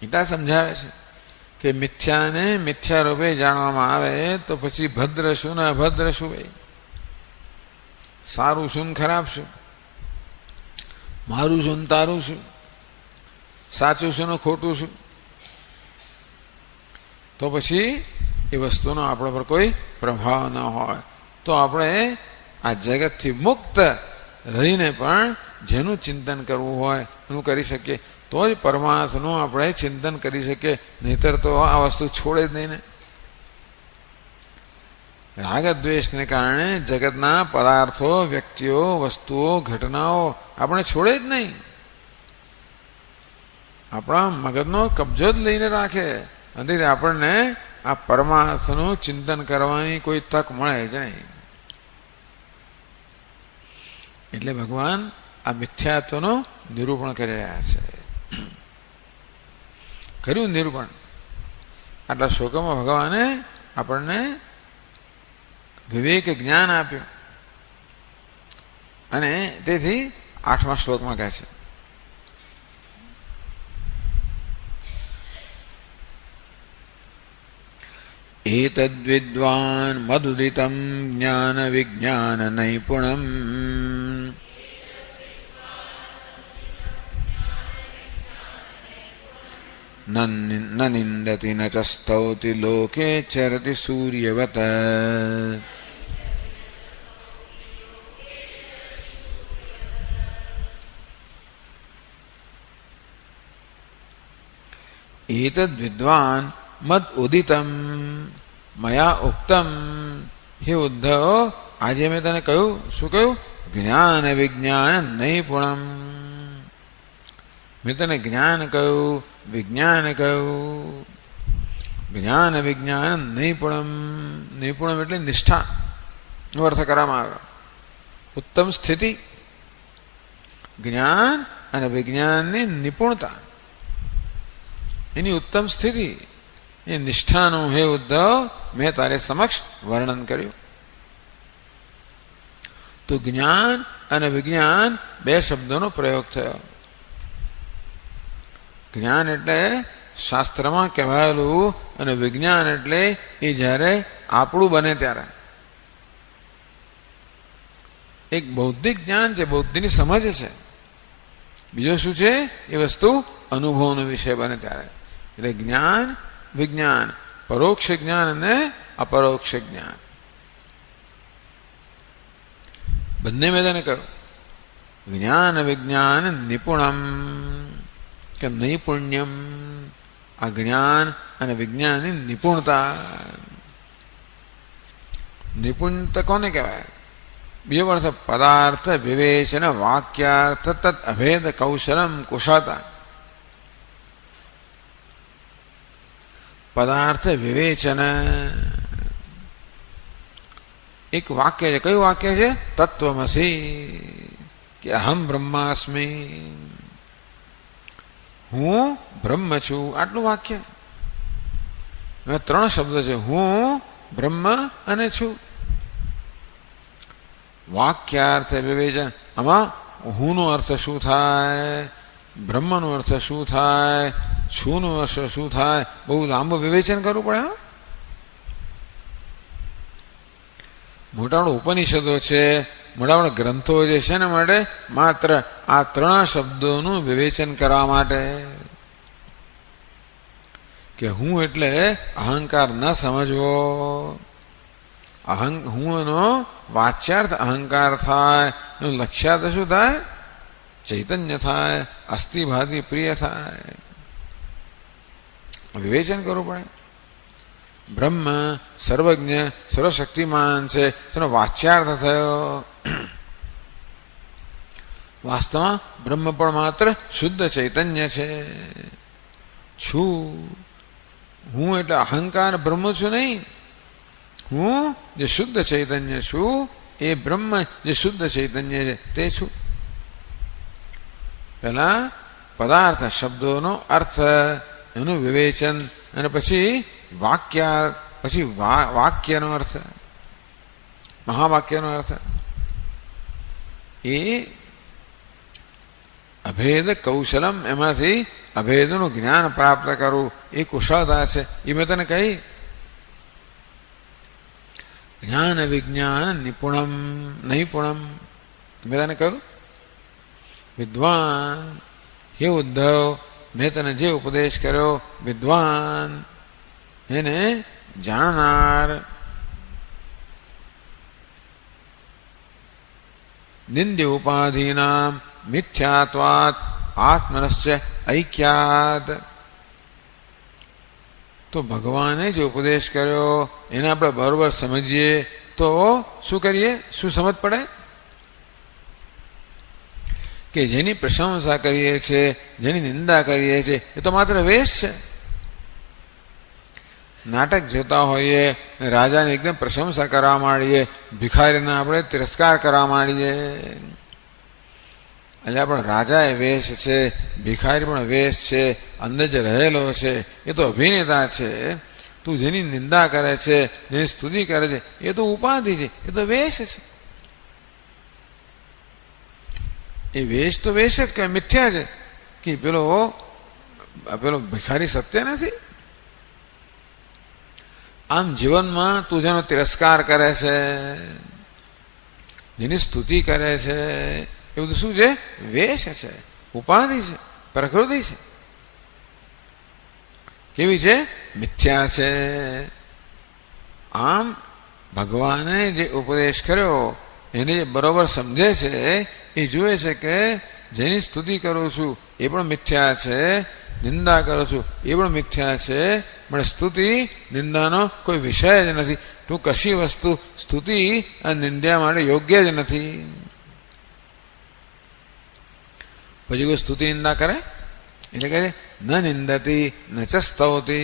ગીતા સમજાવે છે કે મિથ્યાને મિથ્યા રૂપે જાણવામાં આવે તો પછી ભદ્ર શું ને અભદ્ર શું, સારું શું ને ખરાબ શું, મારું શું ને તારું શું, સાચું શું ને ખોટું શું, તો પછી એ વસ્તુનો આપણા પર કોઈ પ્રભાવ ન હોય તો આપણે આ જગતથી મુક્ત રહીને પણ જેનું ચિંતન કરવું હોય એનું કરી શકીએ તો જ પરમાર્થનું આપણે ચિંતન કરી શકીએ, નહીતર તો આ વસ્તુ છોડે જ નહીં ને. રાગદ્વેષને કારણે જગતના પદાર્થો, વ્યક્તિઓ, વસ્તુઓ, ઘટનાઓ આપણે છોડે જ નહીં. આપણા મગજનો કબજો જ લઈને રાખે, અને આપણને આ પરમાર્થનું ચિંતન કરવાની કોઈ તક મળે જ નહીં. એટલે ભગવાન આ મિથ્યાત્વનું નિરૂપણ કરી રહ્યા છે. કર્યું નિરૂપણ. આટલા શ્લોકોમાં ભગવાને આપણને વિવેક જ્ઞાન આપ્યું, અને તેથી 8મા શ્લોકમાં કહે છે એતદ્વિદ્વાન મદુદિતં જ્ઞાન વિજ્ઞાન નૈપુણમ ન નિંદતિ ન ચ સ્તૌતિ લોકે ચરતિ સૂર્યવત. એતદ વિદ્વાન મદ ઉદિતમ મયા ઉક્તમ. હે ઉદ્ધવ, આજે મેં તને કહ્યું, શું કહ્યું? જ્ઞાન વિજ્ઞાન નૈપુણમ. મેં તને જ્ઞાન કહ્યું, વિજ્ઞાન કહ્યું. જ્ઞાન વિજ્ઞાન નૈપુણમ. નૈપુણમ એટલે નિષ્ઠા નો અર્થ કરવામાં આવ્યો. ઉત્તમ સ્થિતિ, જ્ઞાન અને વિજ્ઞાનની નિપુણતા, એની ઉત્તમ સ્થિતિ, એ નિષ્ઠાનું હે ઉદ્ધવ મેં તારે સમક્ષ વર્ણન કર્યું. તો જ્ઞાન અને વિજ્ઞાન બે શબ્દોનો પ્રયોગ થયો. જ્ઞાન એટલે શાસ્ત્રમાં કહેવાયેલું, અને વિજ્ઞાન એટલે એ જ્યારે આપણું બને ત્યારે. એક બૌદ્ધિક જ્ઞાન છે, બૌદ્ધિની સમજ છે. બીજો શું છે? એ વસ્તુ અનુભવનો વિષય બને ત્યારે. એટલે જ્ઞાન વિજ્ઞાન, પરોક્ષ જ્ઞાન અને અપરોક્ષ જ્ઞાન બંને મેં તને કહ્યું. જ્ઞાન વિજ્ઞાન નિપુણમ કે નૈપુણ્યમ. આ જ્ઞાન અને વિજ્ઞાનની નિપુણતા. નિપુણતા કોને કહેવાય? બીજો અર્થ પદાર્થ વિવેચન વાક્યાર્થ તત અભેદ કૌશલમ કુશળતા. પદાર્થ વિવેચન એક વાક્ય છે. કયું વાક્ય છે? તત્વમસી, કે અહમ બ્રહ્માસ્મિ, હું બ્રહ્મ છું. આટલું વાક્ય. એમાં 3 શબ્દ છે: હું, બ્રહ્મ અને છું. વાક્યાર્થ વિવેચન. આમાં હું નો અર્થ શું થાય, બ્રહ્મનો અર્થ શું થાય, છુનો અર્થ શું થાય, બહુ લાંબુ વિવેચન કરવું પડે. મોટા મોટા ઉપનિષદો છે, મોટા મોટા ગ્રંથો જે છે ને માટે માત્ર આ 3 શબ્દોનું વિવેચન કરવા માટે. કે હું એટલે અહંકાર ન સમજવો. હું એનો વાચ્યાર્થ અહંકાર થાય, એનું લક્ષ્યાર્થ શું થાય? ચૈતન્ય થાય, અસ્થિભાતિ પ્રિય થાય. વિવેચન કરવું પડે. બ્રહ્મ સર્વજ્ઞ સર્વશક્તિમાન છે, તેનો વાચ્યાર્થ થયો. વાસ્તવમાં બ્રહ્મ પણ માત્ર શુદ્ધ ચૈતન્ય છે. છું, હું એટલે અહંકાર બ્રહ્મ છું નહીં. હું જે શુદ્ધ ચૈતન્ય છું, એ બ્રહ્મ જે શુદ્ધ ચૈતન્ય છે તે છું. પહેલા પદાર્થ શબ્દોનો અર્થ, એનું વિવેચન, અને પછી વાક્ય, પછી વાક્યનો અર્થ, મહાવાક્યનો અર્થ. એ અભેદ કૌશલમ, એમાંથી અભેદનું જ્ઞાન પ્રાપ્ત કરવું, એ કુશળતા છે. એ મેં તને કહી. જ્ઞાન વિજ્ઞાન નિપુણમ નૈપુણમ મેં તને કહ્યું. વિદ્વાન, હે ઉદ્ધવ, મેં તને જે ઉપદેશ કર્યો, વિદ્વાન એને જાણનાર. નિંદ્ય ઉપાધિનામ મિથ્યાત્વાત આત્મનશ્ચ ઐક્યાત. તો ભગવાને જે ઉપદેશ કર્યો એને આપણે બરોબર સમજીએ તો શું કરીએ? શું સમજ પડે? કે જેની પ્રશંસા કરીએ છીએ, જેની નિંદા કરીએ છીએ, એ તો માત્ર વેશ છે. નાટક જોતા હોઈએ, રાજાની એકદમ પ્રશંસા કરવા માંડીએ, ભિખારીને આપણે તિરસ્કાર કરવા માંડીએ. એટલે પણ રાજા એ વેશ છે, ભિખારી પણ વેશ છે, અંદર જે રહેલો છે એ તો અભિનેતા છે. તું જેની નિંદા કરે છે, જેની સ્તુતિ કરે છે, એ તો ઉપાધિ છે, એ તો વેશ છે. એ વેશ તો વેશ જ કે મિથ્યા છે. કે પેલો ભિખારી સત્ય નથી. આમ જીવનમાં તું જેનો તિરસ્કાર કરે છે, જેની સ્તુતિ કરે છે, એ બધું શું છે? વેશ છે, ઉપાધિ છે, પ્રકૃતિ છે. કેવી છે? મિથ્યા છે. આમ ભગવાને જે ઉપદેશ કર્યો એને જે બરોબર સમજે છે એ જુએ છે કે જેની સ્તુતિ કરું છું એ પણ મિથ્યા છે, નિંદા કરું છું એ પણ મિથ્યા છે. પણ સ્તુતિ નિંદાનો કોઈ વિષય જ નથી. તું કશી વસ્તુ સ્તુતિ અને નિંદા માટે યોગ્ય જ નથી. પછી કોઈ સ્તુતિ નિંદા કરે એટલે કહે ન નિંદતી ન ચ સ્તૌતી.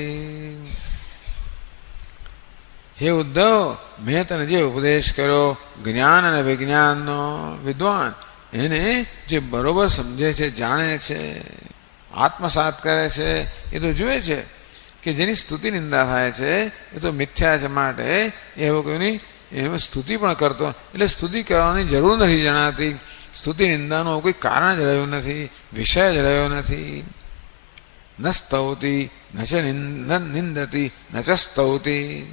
હે ઉદ્ધવ, મેં તને જે ઉપદેશ કર્યો જ્ઞાન અને વિજ્ઞાનનો, વિદ્વાન એને જે બરોબર સમજે છે, જાણે છે, આત્મસાત કરે છે, એ તો જુએ છે કે જેની સ્તુતિ નિંદા થાય છે એ તો મિથ્યા છે. માટે એવું કોઈની એમાં સ્તુતિ પણ કરતો, એટલે સ્તુતિ કરવાની જરૂર નથી જણાતી. સ્તુતિ નિંદાનું કોઈ કારણ જ રહ્યું નથી, વિષય જ રહ્યો નથી. ન સ્તૌતી ન ચ નિંદતી ન ચ સ્તૌતી.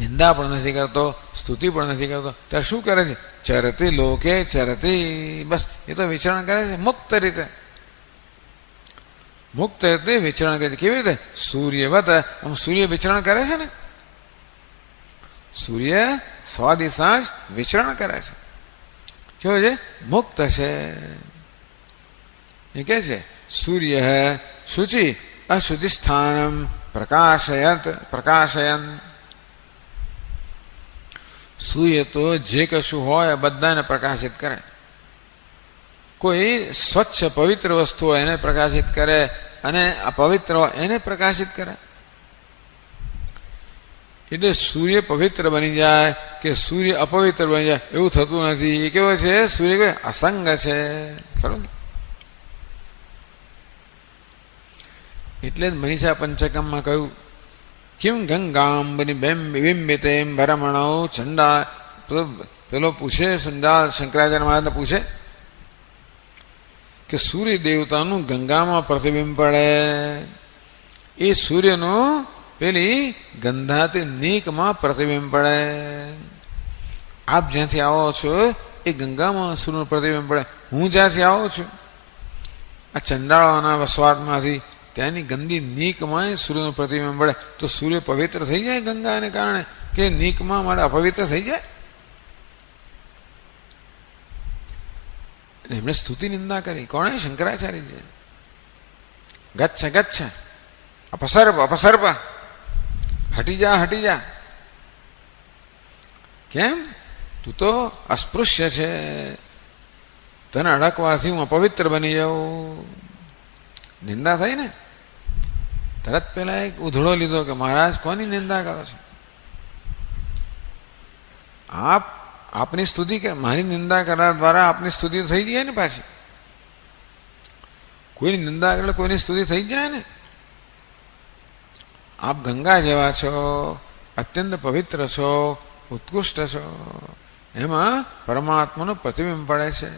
નિંદા પણ નથી કરતો, સ્તુતિ પણ નથી કરતો. ત્યારે શું કરે છે? ચરતી લોકે ચરતી. બસ એ તો વિચરણ કરે છે મુક્ત રીતે. મુક્ત રીતે વિચરણ કરે છે. કેવી રીતે? સૂર્યવત. આમ સૂર્ય વિચરણ કરે છે ને, સૂર્ય સ્વાદી સાંજ વિચરણ કરે છે. કેવું છે? મુક્ત છે. એ કે છે સૂર્ય શુચિ અશુચિ સ્થાનમ પ્રકાશયન. સૂર્ય તો જે કશું હોય બધાને પ્રકાશિત કરે. કોઈ સ્વચ્છ પવિત્ર વસ્તુ હોય એને પ્રકાશિત કરે, અને અપવિત્ર હોય એને પ્રકાશિત કરે. એટલે સૂર્ય પવિત્ર બની જાય કે સૂર્ય અપવિત્ર બની જાય એવું થતું નથી. એ કેવો છે? સૂર્ય કોઈ અસંગ છે. ખરું ને? એટલે જ મનીષા પંચકમમાં કહ્યું કિમ ગંગામ બિંબિતેમ ભરમણો ચંડા. પેલો પૂછે, સંદાલ શંકરાચાર્ય મહારાજને પૂછે કે સૂર્ય દેવતાનું ગંગામાં પ્રતિબિંબ પડે, એ સૂર્યનું પેલી ગંધાતી નીકમાં પ્રતિબિંબ પડે. આપ જ્યાંથી આવો છો એ ગંગામાં સૂર્યનું પ્રતિબિંબ પડે. હું જ્યાંથી આવું છું આ ચંડાળાના વસવાટમાંથી, ત્યાંની ગંદી નીકમાં સૂર્યનું પ્રતિબિંબ પડે. તો સૂર્ય પવિત્ર થઈ જાય ગંગાને કારણે કે નીકમાં મારે અપવિત્ર થઈ જાય? એમણે સ્તુતિ નિંદા કરી. કોણે? શંકરાચાર્ય છે. ગચ્છ ગચ્છ અપસર્પ અપસર્પ, હટી જા હટી જા. કેમ? તું તો અસ્પૃશ્ય છે, તને અડકવાથી હું અપવિત્ર બની જાઉં. નિંદા થઈ ને, તરત પેલા એક ઉધડો લીધો કે મહારાજ કોની નિંદા કરો છો? આપની સ્તુતિ કે મારી નિંદા કરવા દ્વારા આપની સ્તુતિ થઈ જાય ને. પાછી કોઈની નિંદા એટલે કોઈની સ્તુતિ થઈ જાય ને. આપ ગંગા જેવા છો, અત્યંત પવિત્ર છો, ઉત્કૃષ્ટ છો, એમાં પરમાત્માનું પ્રતિબિંબ પડે છે.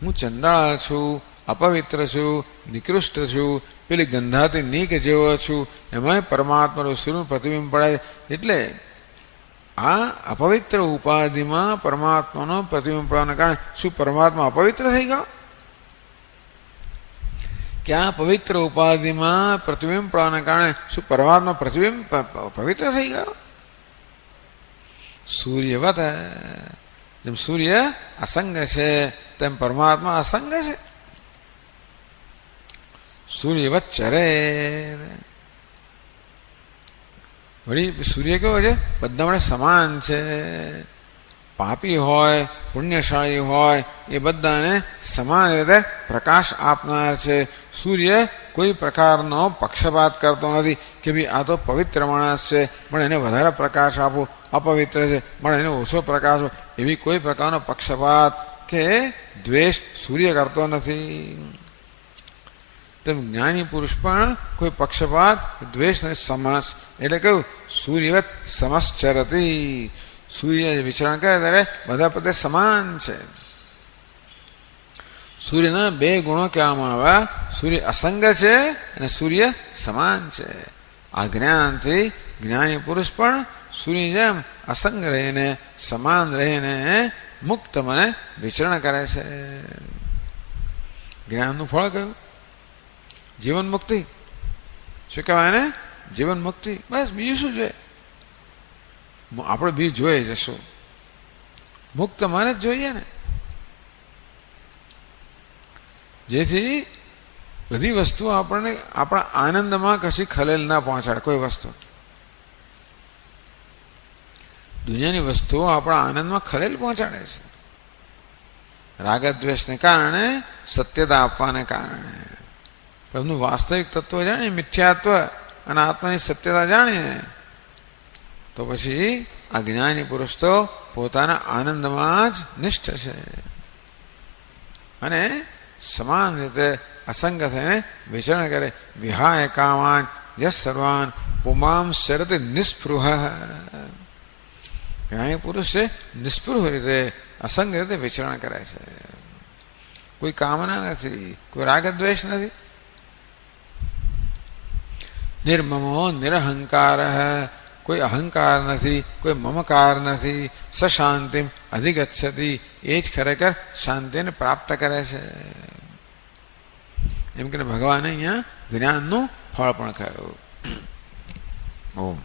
હું ચંડાળ છું, અપવિત્ર છું, નિકૃષ્ટ છું, પેલી ગંધાતી નીક જેવો છું, એમાં પરમાત્માનું સૂર્યનું પ્રતિબિંબ પડે. એટલે આ અપવિત્ર ઉપાધિમાં પરમાત્માનો પ્રતિબિંબ પડવાના કારણે શું પરમાત્મા અપવિત્ર થઈ ગયો? કે આ પવિત્ર ઉપાધિમાં પ્રતિબિંબ પડવાના કારણે શું પરમાત્મા પ્રતિબિંબ પવિત્ર થઈ ગયો? સૂર્યવત. જેમ સૂર્ય અસંગ છે તેમ પરમાત્મા અસંગ છે. સૂર્યવત ચરે. વળી સૂર્ય કેવો છે? બધા માટે સમાન છે. પાપી હોય પુણ્યશાળી હોય એ બધાને સમાન રીતે પ્રકાશ આપનાર છે. સૂર્ય કોઈ પ્રકારનો પક્ષપાત કરતો નથી કે ભાઈ આ તો પવિત્ર માણસ છે પણ એને વધારે પ્રકાશ આપો, અપવિત્ર છે પણ એને ઓછો પ્રકાશ આપો, એવી કોઈ પ્રકારનો પક્ષપાત કે દ્વેષ સૂર્ય કરતો નથી. તેમ જ્ઞાની પુરુષ પણ કોઈ પક્ષપાત દ્વેષ નથી. સમસ એટલે કહ્યું સૂર્યવત સમશ્ચરતી. સૂર્ય વિચરણ કરે ત્યારે બધા પ્રત્યે સમાન છે. સૂર્યના બે ગુણો કહેવામાં આવ્યા. સૂર્ય અસંગ છે અને સૂર્ય સમાન છે. આ જ્ઞાનથી જ્ઞાની પુરુષ પણ સૂર્ય જેમ અસંગ રહીને સમાન રહીને મુક્ત મને વિચરણ કરે છે. જ્ઞાનનું ફળ કયું? જીવન મુક્તિ. શું કહેવાય ને? જીવન મુક્તિ. બસ બીજું શું જોઈએ? આપણે બીજું જોઈએ જશું? મુક્ત મને જ જોઈએ ને. જેથી બધી વસ્તુઓ આપણને આપણા આનંદમાં કશી ખલેલ ના પહોંચાડે. કોઈ વસ્તુ દુનિયાની વસ્તુઓ આપણા આનંદમાં ખલેલ પહોંચાડે છે. રાગદ્વેષને કારણે, સત્યતા આપવાને કારણે. એમનું વાસ્તવિક તત્વ જાણીએ, મિથ્યાત્વ અને આત્માની સત્યતા જાણીએ તો પછી આ જ્ઞાની પુરુષ તો પોતાના આનંદમાં જ નિષ્ઠ છે અને સમાન રીતે અસંગ થઈને વિચરણ કરે. વિહાય કામાન યસ સર્વાન પુમામ શરતિ નિસ્પૃહ. જ્ઞાની પુરુષ છે નિસ્પૃહ રીતે અસંગ રીતે વિચરણ કરે છે. કોઈ કામના નથી, કોઈ રાગદ્વેષ નથી. નિર્મમો નિરહંકાર. કોઈ અહંકાર નથી, કોઈ મમકાર નથી. સશાંતિ અધિગચ્છતિ. એ જ ખરેખર શાંતિને પ્રાપ્ત કરે છે. એમ કે ભગવાને અહીંયા જ્ઞાનનું ફળ પણ કહ્યું. ઓમ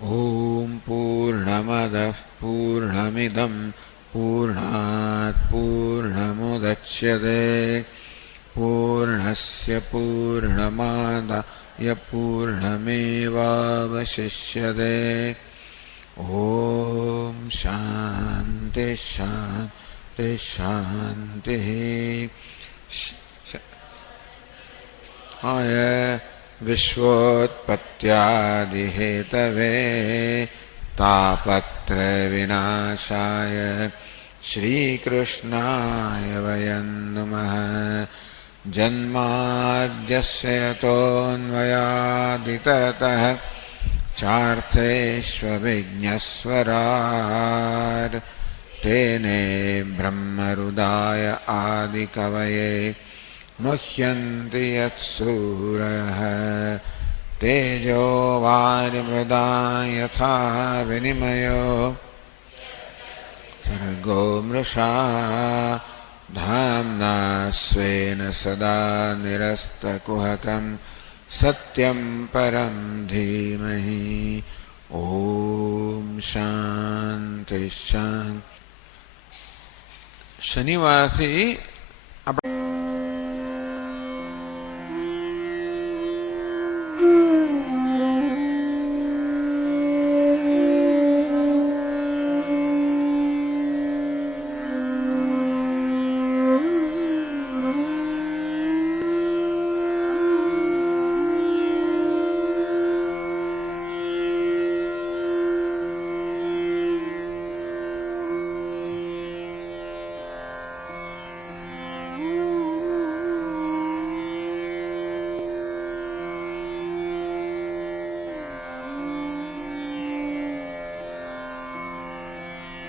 ઓમ પૂર્ણમદ પૂર્ણમિદમ પૂર્ણાત પૂર્ણમુદચ્યતે પૂર્ણસ્ય પૂર્ણમાદાય પૂર્ણમેવાવશિષ્યતે. ઓમ શાંતિ શાંતિ શાંતિ. વિશ્વોત્પત્યાદિહેતવે તાપત્રય વિનાશાય શ્રીકૃષ્ણાય વયં નમઃ. જન્માદ્યસ્ય યતોન્વયાદિતરતઃ ચાર્થેષ્વવિઘ્નસ્વરાટ્ તેને બ્રહ્મહૃદાય આદિકવયે મુહ્યન્તિ યત્સૂરયઃ. તેજો વારિમૃદા યથા વિનિમયો સર્ગો મૃષા ધામ્ના સ્વેન સદા નિરસ્તકુહકં સત્યં પરમ ધીમહિ. ઓમ શાંતિ શાંતિ. શનિવારથી